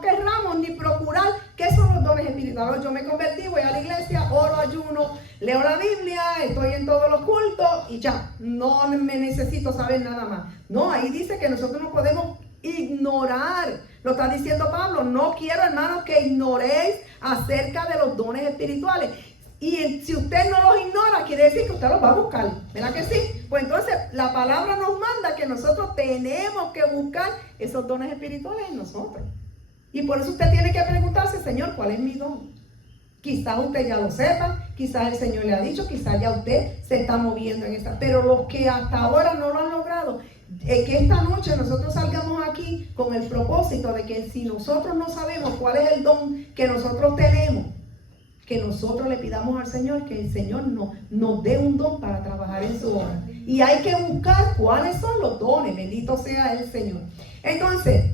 querramos ni procurar qué son los dones espirituales. Yo me convertí, voy a la iglesia, oro, ayuno, leo la Biblia, estoy en todos los cultos y ya, no me necesito saber nada más. No, ahí dice que nosotros no podemos ignorar. Lo está diciendo Pablo, no quiero, hermanos, que ignoréis acerca de los dones espirituales. Y si usted no los ignora, quiere decir que usted los va a buscar, ¿verdad que sí? Pues entonces la palabra nos manda que nosotros tenemos que buscar esos dones espirituales en nosotros. Y por eso usted tiene que preguntarse, Señor, ¿cuál es mi don? Quizás usted ya lo sepa, quizás el Señor le ha dicho, quizás ya usted se está moviendo en esa. Pero los que hasta ahora no lo han logrado, que esta noche nosotros salgamos aquí con el propósito de que si nosotros no sabemos cuál es el don que nosotros tenemos, que nosotros le pidamos al Señor, que el Señor nos dé un don para trabajar en su obra. Y hay que buscar cuáles son los dones, bendito sea el Señor. Entonces,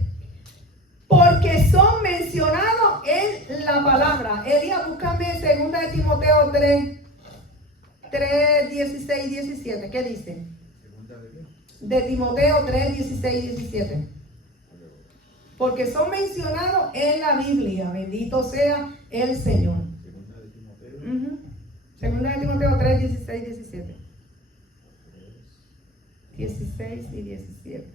porque son mencionados en la palabra. Elías, búscame 2 de Timoteo 3, 16 y 17. ¿Qué dice? ¿Segunda de qué? De Timoteo 3, 16 y 17. Porque son mencionados en la Biblia. Bendito sea el Señor. Segunda de Timoteo. Segunda de Timoteo 3, 16 y 17. 16 y 17.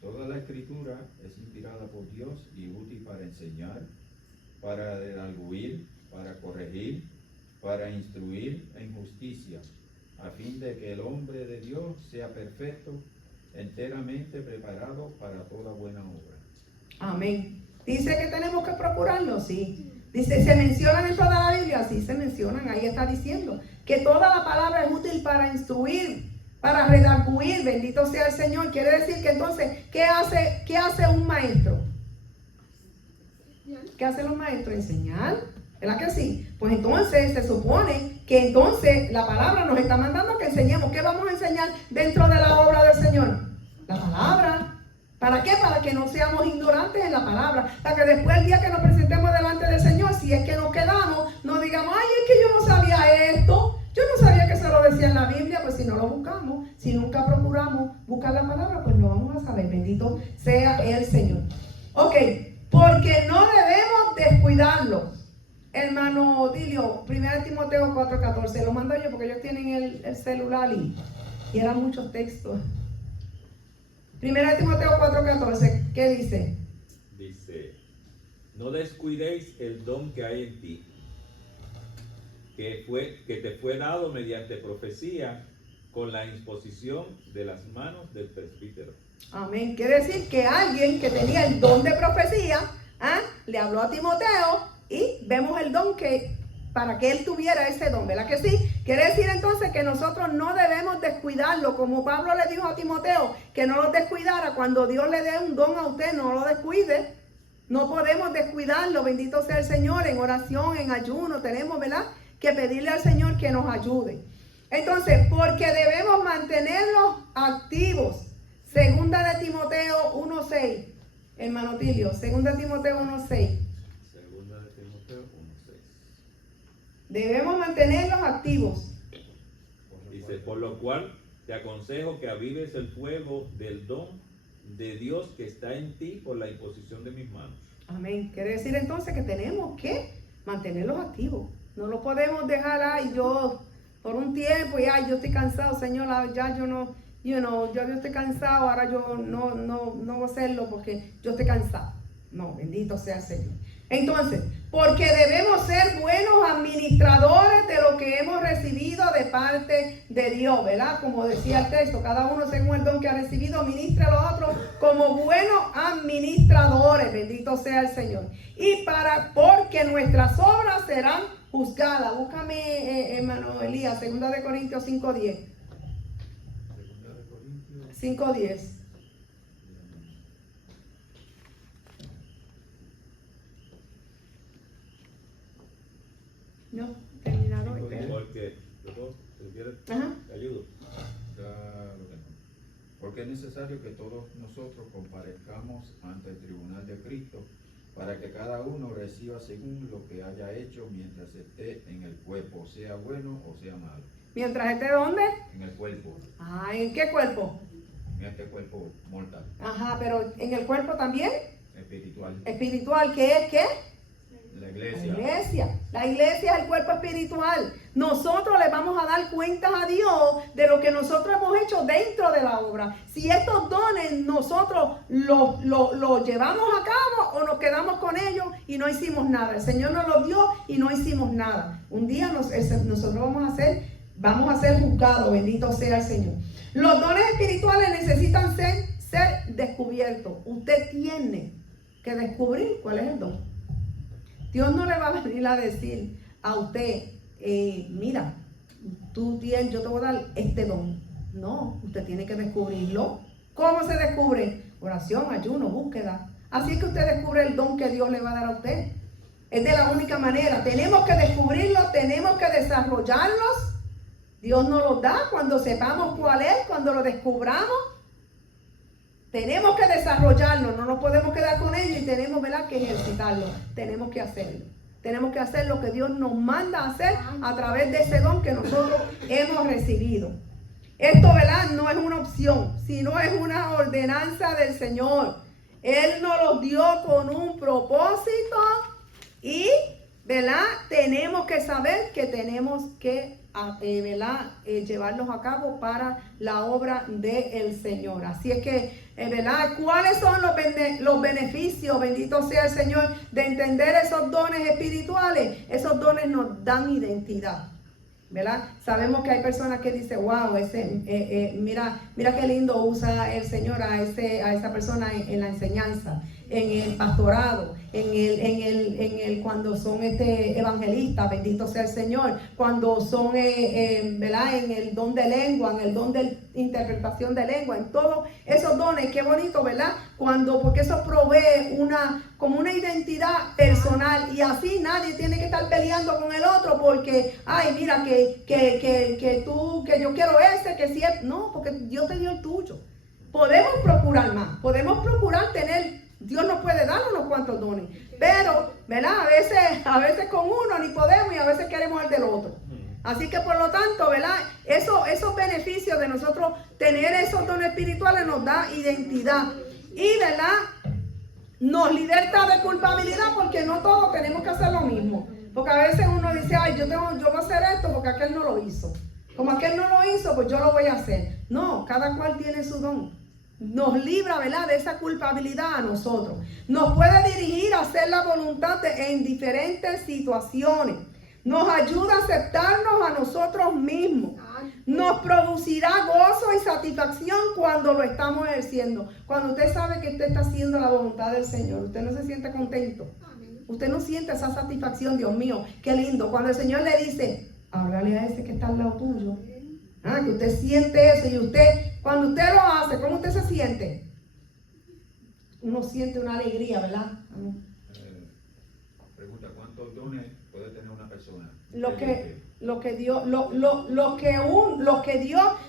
Toda la escritura es inspirada por Dios y útil para enseñar, para redarguir, para corregir, para instruir en justicia, a fin de que el hombre de Dios sea perfecto, enteramente preparado para toda buena obra. Amén. Dice que tenemos que procurarlo, sí. Dice, ¿se mencionan en toda la Biblia? Sí, se mencionan. Ahí está diciendo que toda la palabra es útil para instruir, para redarguir, bendito sea el Señor. Quiere decir que entonces, ¿qué hace un maestro? ¿Qué hacen los maestros? Enseñar, ¿verdad que sí? Pues entonces se supone que entonces la palabra nos está mandando que enseñemos. ¿Qué vamos a enseñar dentro de la obra del Señor? La palabra. ¿Para qué? Para que no seamos ignorantes en la palabra. Para que después el día que nos presentemos delante del Señor, si es que nos quedamos, no digamos, ay, es que yo no sabía esto. Yo no sabía que se lo decía en la Biblia. Pues si no lo buscamos, si nunca procuramos buscar la palabra, pues no vamos a saber. Bendito sea el Señor. Ok, porque no debemos descuidarlo. Hermano Otilio, 1 Timoteo 4:14, lo mando yo porque ellos tienen el celular y eran muchos textos. 1 Timoteo 4:14, ¿qué dice? Dice, no descuidéis el don que hay en ti, que te fue dado mediante profecía con la imposición de las manos del presbítero. Amén. Quiere decir que alguien que tenía el don de profecía, le habló a Timoteo y vemos el don que para que él tuviera ese don, ¿verdad que sí? Quiere decir entonces que nosotros no debemos descuidarlo, como Pablo le dijo a Timoteo, que no lo descuidara. Cuando Dios le dé un don a usted, no lo descuide. No podemos descuidarlo, bendito sea el Señor. En oración, en ayuno, tenemos, ¿verdad?, que pedirle al Señor que nos ayude. Entonces, porque debemos mantenerlos activos. Segunda de Timoteo 1:6, hermano Tilio, segunda de Timoteo 1:6. Segunda de Timoteo 1:6. Debemos mantenerlos activos. Dice, por lo cual te aconsejo que avives el fuego del don de Dios que está en ti por la imposición de mis manos. Amén. Quiere decir entonces que tenemos que mantenerlos activos. No los podemos dejar, ay, yo por un tiempo y ay, yo estoy cansado, Señor, ya yo no, yo estoy cansado, ahora yo no voy a hacerlo porque yo estoy cansado. No, bendito sea el Señor. Entonces, porque debemos ser buenos administradores de lo que hemos recibido de parte de Dios, ¿verdad? Como decía el texto, cada uno según el don que ha recibido, ministre a los otros como buenos administradores, bendito sea el Señor. Y porque nuestras obras serán juzgadas. Búscame, hermano Elías, 2 de Corintios 5:10. 5:10. No, terminaron. Porque, si quieres, te ayudo. Porque es necesario que todos nosotros comparezcamos ante el tribunal de Cristo, para que cada uno reciba según lo que haya hecho mientras esté en el cuerpo, sea bueno o sea malo. ¿Mientras esté dónde? En el cuerpo. Ah, ¿en qué cuerpo? En este cuerpo mortal. Ajá, pero ¿en el cuerpo también? Espiritual. Espiritual, ¿qué es qué? La La iglesia. iglesia. La iglesia es el cuerpo espiritual. Nosotros le vamos a dar cuentas a Dios de lo que nosotros hemos hecho dentro de la obra. Si estos dones nosotros los llevamos a cabo o nos quedamos con ellos y no hicimos nada. El Señor nos los dio y no hicimos nada. Un día nosotros vamos a ser juzgados. Bendito sea el Señor. Los dones espirituales necesitan ser ser descubierto. Usted tiene que descubrir cuál es el don. Dios no le va a venir a decir a usted, mira, tú tienes, yo te voy a dar este don. No, usted tiene que descubrirlo. ¿Cómo se descubre? Oración, ayuno, búsqueda. Así es que usted descubre el don que Dios le va a dar a usted. Es de la única manera. Tenemos que descubrirlo, tenemos que desarrollarlos. Dios nos los da cuando sepamos cuál es, cuando lo descubramos. Tenemos que desarrollarlo, no nos podemos quedar con ello y tenemos, ¿verdad?, que ejercitarlo. Tenemos que hacerlo. Tenemos que hacer lo que Dios nos manda a hacer a través de ese don que nosotros hemos recibido. Esto, ¿verdad?, no es una opción, sino es una ordenanza del Señor. Él nos lo dio con un propósito y, ¿verdad?, tenemos que saber que tenemos que, ¿verdad?, llevarlos a cabo para la obra del Señor. Así es que, ¿verdad?, ¿cuáles son los beneficios, bendito sea el Señor, de entender esos dones espirituales? Esos dones nos dan identidad, ¿verdad? Sabemos que hay personas que dicen, wow, mira qué lindo usa el Señor a esa persona en la enseñanza, en el pastorado, en el cuando son evangelistas, bendito sea el Señor, cuando son, ¿verdad?, en el don de lengua, en el don de interpretación de lengua, en todos esos dones. Qué bonito, ¿verdad? Porque eso provee como una identidad personal, y así nadie tiene que estar peleando con el otro porque, ay, mira, que yo quiero ese, que si es, no, porque Dios te dio el tuyo. Podemos procurar más, podemos procurar tener, Dios nos puede dar unos cuantos dones, pero, ¿verdad?, a veces con uno ni podemos y a veces queremos el del otro. Así que por lo tanto, ¿verdad?, esos beneficios de nosotros tener esos dones espirituales nos da identidad y, ¿verdad?, nos liberta de culpabilidad, porque no todos tenemos que hacer lo mismo. Porque a veces uno dice, ay, yo voy a hacer esto porque aquel no lo hizo. Como aquel no lo hizo, pues yo lo voy a hacer. No, cada cual tiene su don. Nos libra, ¿verdad?, de esa culpabilidad a nosotros. Nos puede dirigir a hacer la voluntad en diferentes situaciones. Nos ayuda a aceptarnos a nosotros mismos. Nos producirá gozo y satisfacción cuando lo estamos ejerciendo. Cuando usted sabe que usted está haciendo la voluntad del Señor, usted no se siente contento. Usted no siente esa satisfacción, Dios mío, qué lindo. Cuando el Señor le dice, háblale a ese que está al lado tuyo. Que usted siente eso, y cuando usted lo hace, ¿cómo usted se siente? Uno siente una alegría, ¿verdad? Pregunta, ¿cuántos dones puede tener una persona? Lo que Dios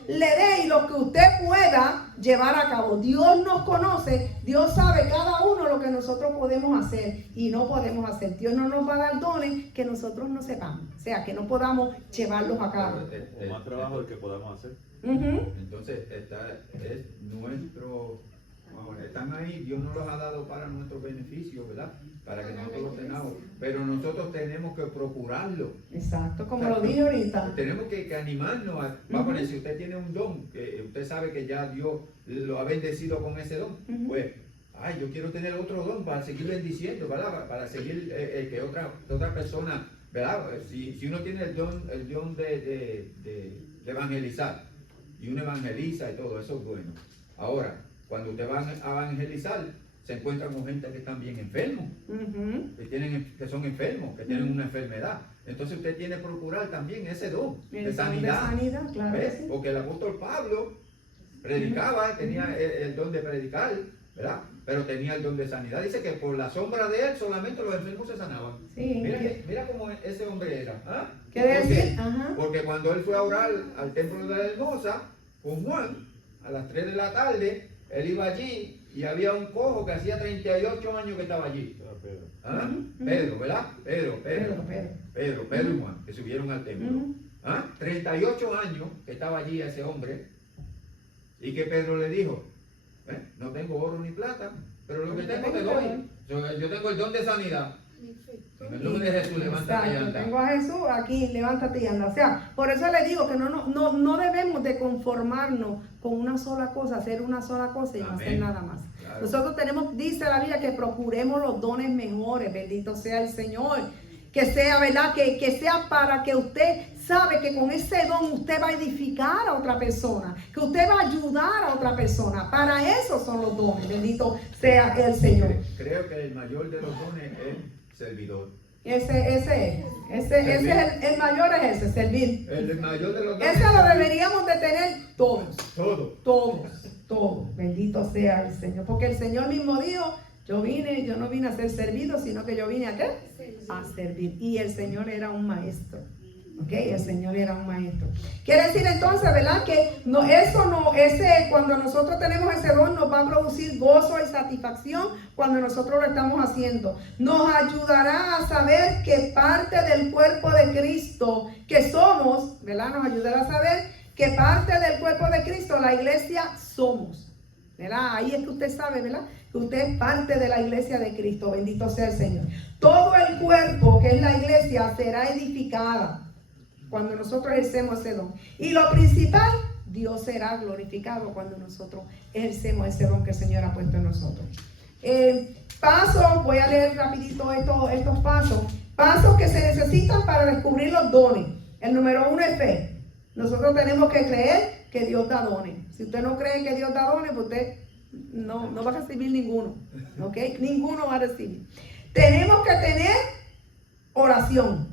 le dé y lo que usted pueda llevar a cabo. Dios nos conoce, Dios sabe cada uno lo que nosotros podemos hacer y no podemos hacer. Dios no nos va a dar dones que nosotros no sepamos, o sea, que no podamos llevarlos a cabo. O más trabajo del que podamos hacer. Entonces, es nuestro, están ahí, Dios nos los ha dado para nuestro beneficio, ¿verdad? Para que nosotros los tengamos, pero nosotros tenemos que procurarlo. Exacto, como lo dije ahorita. Tenemos que animarnos vamos a poner, si usted tiene un don, que usted sabe que ya Dios lo ha bendecido con ese don, pues, ay, yo quiero tener otro don para seguir bendiciendo, ¿verdad? Para seguir que otra persona, ¿verdad? Si uno tiene el don de evangelizar, y uno evangeliza y todo, eso es bueno. Ahora, cuando usted va a evangelizar, se encuentran con gente que están bien enfermos, que son enfermos, que tienen una enfermedad. Entonces usted tiene que procurar también ese don de sanidad. Claro, sí. Porque el apóstol Pablo predicaba, tenía el don de predicar, ¿verdad? Pero tenía el don de sanidad. Dice que por la sombra de él solamente los enfermos se sanaban. Sí. Mira cómo ese hombre era. ¿Qué decir? Porque cuando él fue a orar al templo de la Hermosa con Juan, a las 3 de la tarde, él iba allí y había un cojo que hacía 38 años que estaba allí. Pedro, ¿verdad? Pedro y Juan, que subieron al templo. 38 años que estaba allí ese hombre, y que Pedro le dijo, no tengo oro ni plata, pero lo que tengo te doy. Yo tengo el don de sanidad. En el nombre de Jesús, levántate y anda. Tengo a Jesús aquí, levántate y anda. O sea, por eso le digo que no debemos de conformarnos con una sola cosa, hacer una sola cosa y no hacer nada más. Claro. Nosotros dice la Biblia, que procuremos los dones mejores, bendito sea el Señor. Que sea, ¿verdad? Que sea para que usted sabe que con ese don usted va a edificar a otra persona, que usted va a ayudar a otra persona. Para eso son los dones, bendito sea el Señor. Creo que el mayor de los dones es servidor. Ese es el mayor, es ese, servir. El mayor de los dones. Ese lo deberíamos de tener todos. Todos. Todos. Bendito sea el Señor. Porque el Señor mismo dijo, yo no vine a ser servido, sino que yo vine a ¿qué? A servir. Y el Señor era un maestro. ¿Ok? El Señor era un maestro. Quiere decir entonces, ¿verdad? Que cuando nosotros tenemos ese don, nos va a producir gozo y satisfacción cuando nosotros lo estamos haciendo. Nos ayudará a saber que parte del cuerpo de Cristo que somos, ¿verdad? Nos ayudará a saber que parte del cuerpo de Cristo, la iglesia, somos. ¿Verdad? Ahí es que usted sabe, ¿verdad? Que usted es parte de la iglesia de Cristo. Bendito sea el Señor. Todo el cuerpo que es la iglesia será edificada cuando nosotros ejercemos ese don. Y lo principal, Dios será glorificado cuando nosotros ejercemos ese don que el Señor ha puesto en nosotros. Voy a leer rapidito estos pasos. Pasos que se necesitan para descubrir los dones. El número 1 es fe. Nosotros tenemos que creer que Dios da dones. Si usted no cree que Dios da dones, pues usted no va a recibir ninguno. ¿Ok? Ninguno va a recibir. Tenemos que tener oración.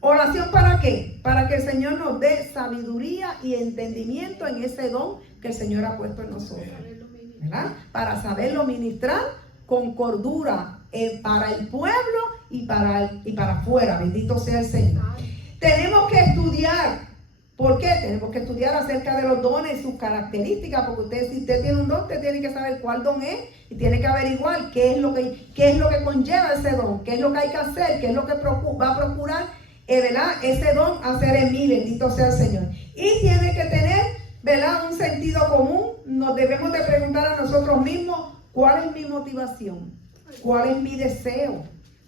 ¿Oración para qué? Para que el Señor nos dé sabiduría y entendimiento en ese don que el Señor ha puesto en nosotros. ¿Verdad? Para saberlo ministrar con cordura para el pueblo y para afuera. Bendito sea el Señor. Tenemos que estudiar. ¿Por qué? Tenemos que estudiar acerca de los dones y sus características, porque si usted tiene un don, usted tiene que saber cuál don es y tiene que averiguar qué es lo que conlleva ese don, qué es lo que hay que hacer, qué es lo que va a procurar, ¿verdad? Ese don hacer en mí, bendito sea el Señor. Y tiene que tener, ¿verdad? Un sentido común. Nos debemos de preguntar a nosotros mismos, ¿cuál es mi motivación? ¿Cuál es mi deseo?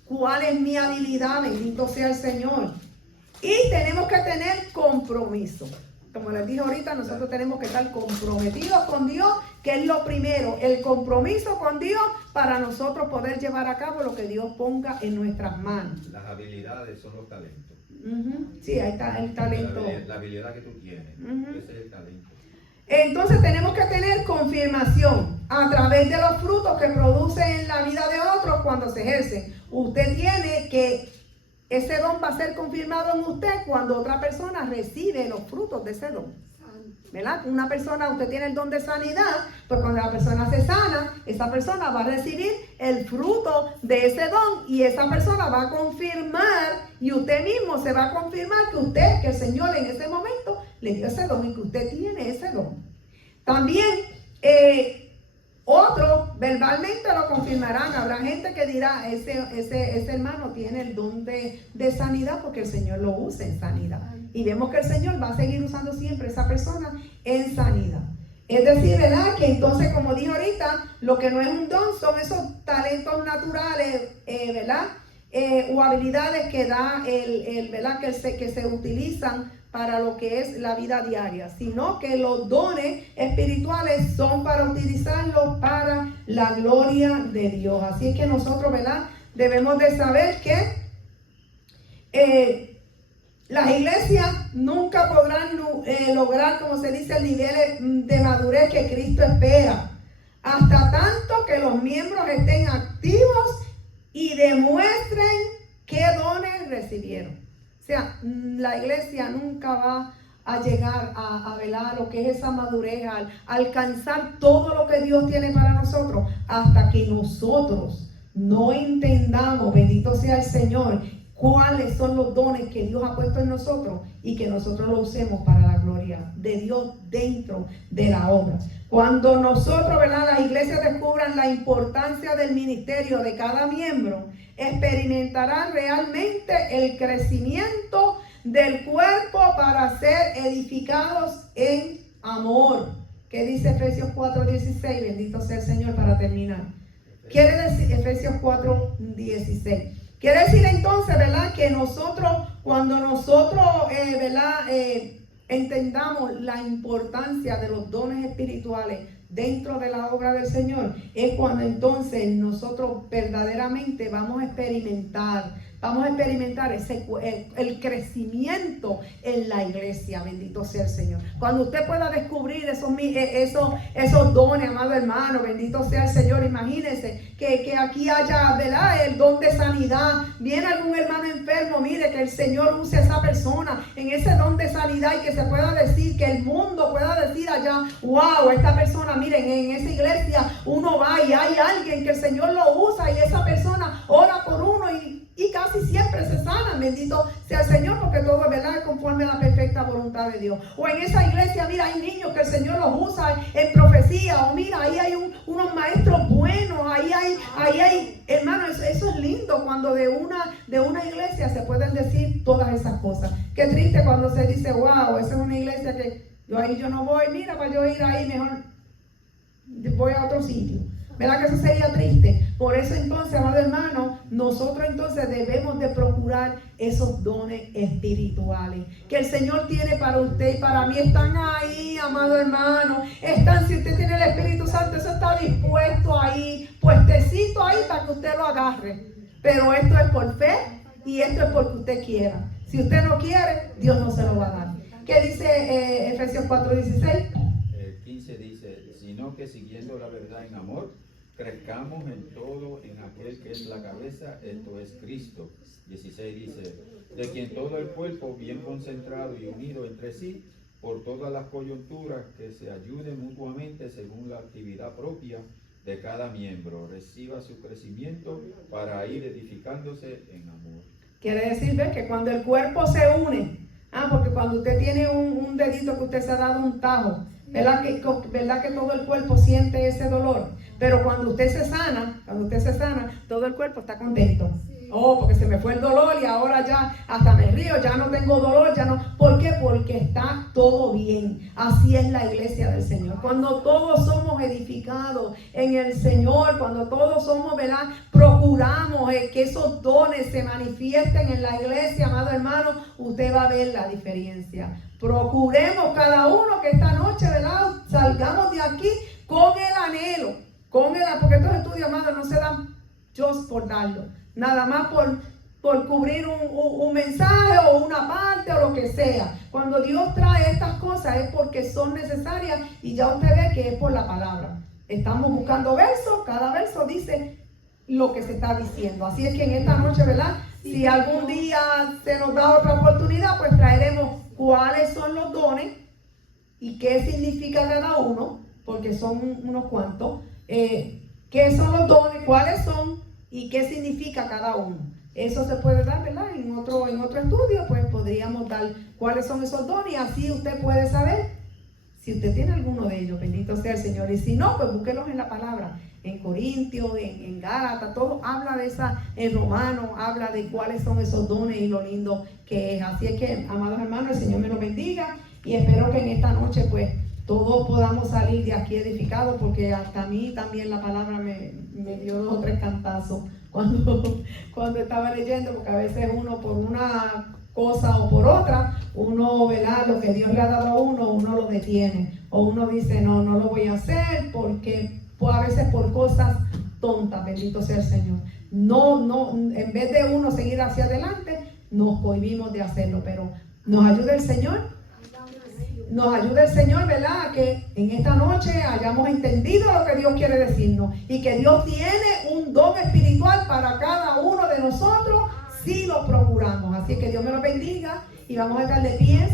¿Cuál es mi habilidad? Bendito sea el Señor. Y tenemos que tener compromiso. Como les dije ahorita, nosotros tenemos que estar comprometidos con Dios, que es lo primero, el compromiso con Dios para nosotros poder llevar a cabo lo que Dios ponga en nuestras manos. Las habilidades son los talentos. Sí, ahí está el talento. La habilidad que tú tienes, ese es el talento. Entonces tenemos que tener confirmación a través de los frutos que produce en la vida de otros cuando se ejercen. Usted tiene que... Ese don va a ser confirmado en usted cuando otra persona recibe los frutos de ese don. ¿Verdad? Una persona, usted tiene el don de sanidad, pues cuando la persona se sana, esa persona va a recibir el fruto de ese don y esa persona va a confirmar y usted mismo se va a confirmar que el Señor en ese momento le dio ese don y que usted tiene ese don. También otros verbalmente lo confirmarán. Habrá gente que dirá, ese hermano tiene el don de sanidad porque el Señor lo usa en sanidad. Y vemos que el Señor va a seguir usando siempre a esa persona en sanidad. Es decir, ¿verdad? Que entonces, como dije ahorita, lo que no es un don son esos talentos naturales, ¿verdad? O habilidades que da ¿verdad? Que se utilizan para lo que es la vida diaria, sino que los dones espirituales son para utilizarlos para la gloria de Dios. Así es que nosotros, ¿verdad? Debemos de saber que las iglesias nunca podrán lograr, como se dice, el nivel de madurez que Cristo espera, hasta tanto que los miembros estén activos y demuestren qué dones recibieron. O sea, la iglesia nunca va a llegar a velar lo que es esa madurez, a alcanzar todo lo que Dios tiene para nosotros, hasta que nosotros no entendamos, bendito sea el Señor, cuáles son los dones que Dios ha puesto en nosotros y que nosotros los usemos para la gloria de Dios dentro de la obra. Cuando nosotros, ¿verdad?, las iglesias descubran la importancia del ministerio de cada miembro, experimentarán realmente el crecimiento del cuerpo para ser edificados en amor. ¿Qué dice Efesios 4:16? Bendito sea el Señor para terminar. Quiere decir, Efesios 4:16. Quiere decir entonces, ¿verdad?, que nosotros, cuando nosotros, entendamos la importancia de los dones espirituales dentro de la obra del Señor, es cuando entonces nosotros verdaderamente vamos a experimentar vamos a experimentar el crecimiento en la iglesia. Bendito sea el Señor. Cuando usted pueda descubrir esos dones, amado hermano, bendito sea el Señor. Imagínense que aquí haya, ¿verdad?, el don de sanidad. Viene algún hermano enfermo, mire, que el Señor use a esa persona en ese don de sanidad y que se pueda decir, que el mundo pueda decir allá, wow, esta persona, miren, en esa iglesia uno va y hay alguien que el Señor lo usa y esa persona ora por uno y casi siempre se sana. Bendito sea el Señor, porque todo es verdad, conforme a la perfecta voluntad de Dios. O en esa iglesia, mira, hay niños que el Señor los usa en profecía, o mira, ahí hay unos maestros buenos, ahí hay, hermano, eso es lindo cuando de una iglesia se pueden decir todas esas cosas. Qué triste cuando se dice, wow, esa es una iglesia que yo no voy, mira, para yo ir ahí mejor voy a otro sitio. ¿Verdad que eso sería triste? Por eso entonces, amado hermano, nosotros entonces debemos de procurar esos dones espirituales que el Señor tiene para usted y para mí. Están ahí, amado hermano. Están, si usted tiene el Espíritu Santo, eso está dispuesto ahí, puestecito ahí para que usted lo agarre. Pero esto es por fe y esto es porque usted quiera. Si usted no quiere, Dios no se lo va a dar. ¿Qué dice Efesios 4:16? 15 dice, sino que siguiendo la verdad en amor, crezcamos en todo en aquel que es la cabeza, esto es Cristo. 16 dice, de quien todo el cuerpo bien concentrado y unido entre sí, por todas las coyunturas, que se ayuden mutuamente según la actividad propia de cada miembro, reciba su crecimiento para ir edificándose en amor. Quiere decir, ¿ves?, que cuando el cuerpo se une, porque cuando usted tiene un dedito que usted se ha dado un tajo, ¿verdad que todo el cuerpo siente ese dolor? Pero cuando usted se sana, todo el cuerpo está contento. Oh, porque se me fue el dolor y ahora ya hasta me río, ya no tengo dolor, ya no. ¿Por qué? Porque está todo bien. Así es la iglesia del Señor. Cuando todos somos edificados en el Señor, cuando todos somos, ¿verdad?, procuramos que esos dones se manifiesten en la iglesia, amado hermano, usted va a ver la diferencia. Procuremos cada uno que esta noche, ¿verdad?, salgamos de aquí con el anhelo, porque estos estudios, amado, no se dan just por darlo. Nada más por cubrir un mensaje o una parte o lo que sea. Cuando Dios trae estas cosas es porque son necesarias y ya usted ve que es por la palabra. Estamos buscando versos, cada verso dice lo que se está diciendo. Así es que en esta noche, ¿verdad?, si algún día se nos da otra oportunidad, pues traeremos cuáles son los dones y qué significa cada uno, porque son unos cuantos. ¿Qué son los dones? ¿Cuáles son? ¿Y qué significa cada uno? Eso se puede dar, ¿verdad? En otro estudio, pues podríamos dar cuáles son esos dones y así usted puede saber si usted tiene alguno de ellos. Bendito sea el Señor. Y si no, pues búsquelos en la palabra. En Corintios, en Gálatas, todo habla de esa, en Romanos, habla de cuáles son esos dones y lo lindo que es. Así es que, amados hermanos, el Señor me los bendiga y espero que en esta noche, pues, todos podamos salir de aquí edificados, porque hasta a mí también la palabra me dio 2 o 3 cantazos cuando estaba leyendo, porque a veces uno por una cosa o por otra, uno, ¿verdad?, lo que Dios le ha dado a uno lo detiene, o uno dice, no lo voy a hacer, porque pues, a veces por cosas tontas, bendito sea el Señor. No, en vez de uno seguir hacia adelante, nos cohibimos de hacerlo, pero nos ayuda el Señor. Nos ayude el Señor, ¿verdad?, a que en esta noche hayamos entendido lo que Dios quiere decirnos y que Dios tiene un don espiritual para cada uno de nosotros si lo procuramos. Así que Dios me lo bendiga y vamos a estar de pie.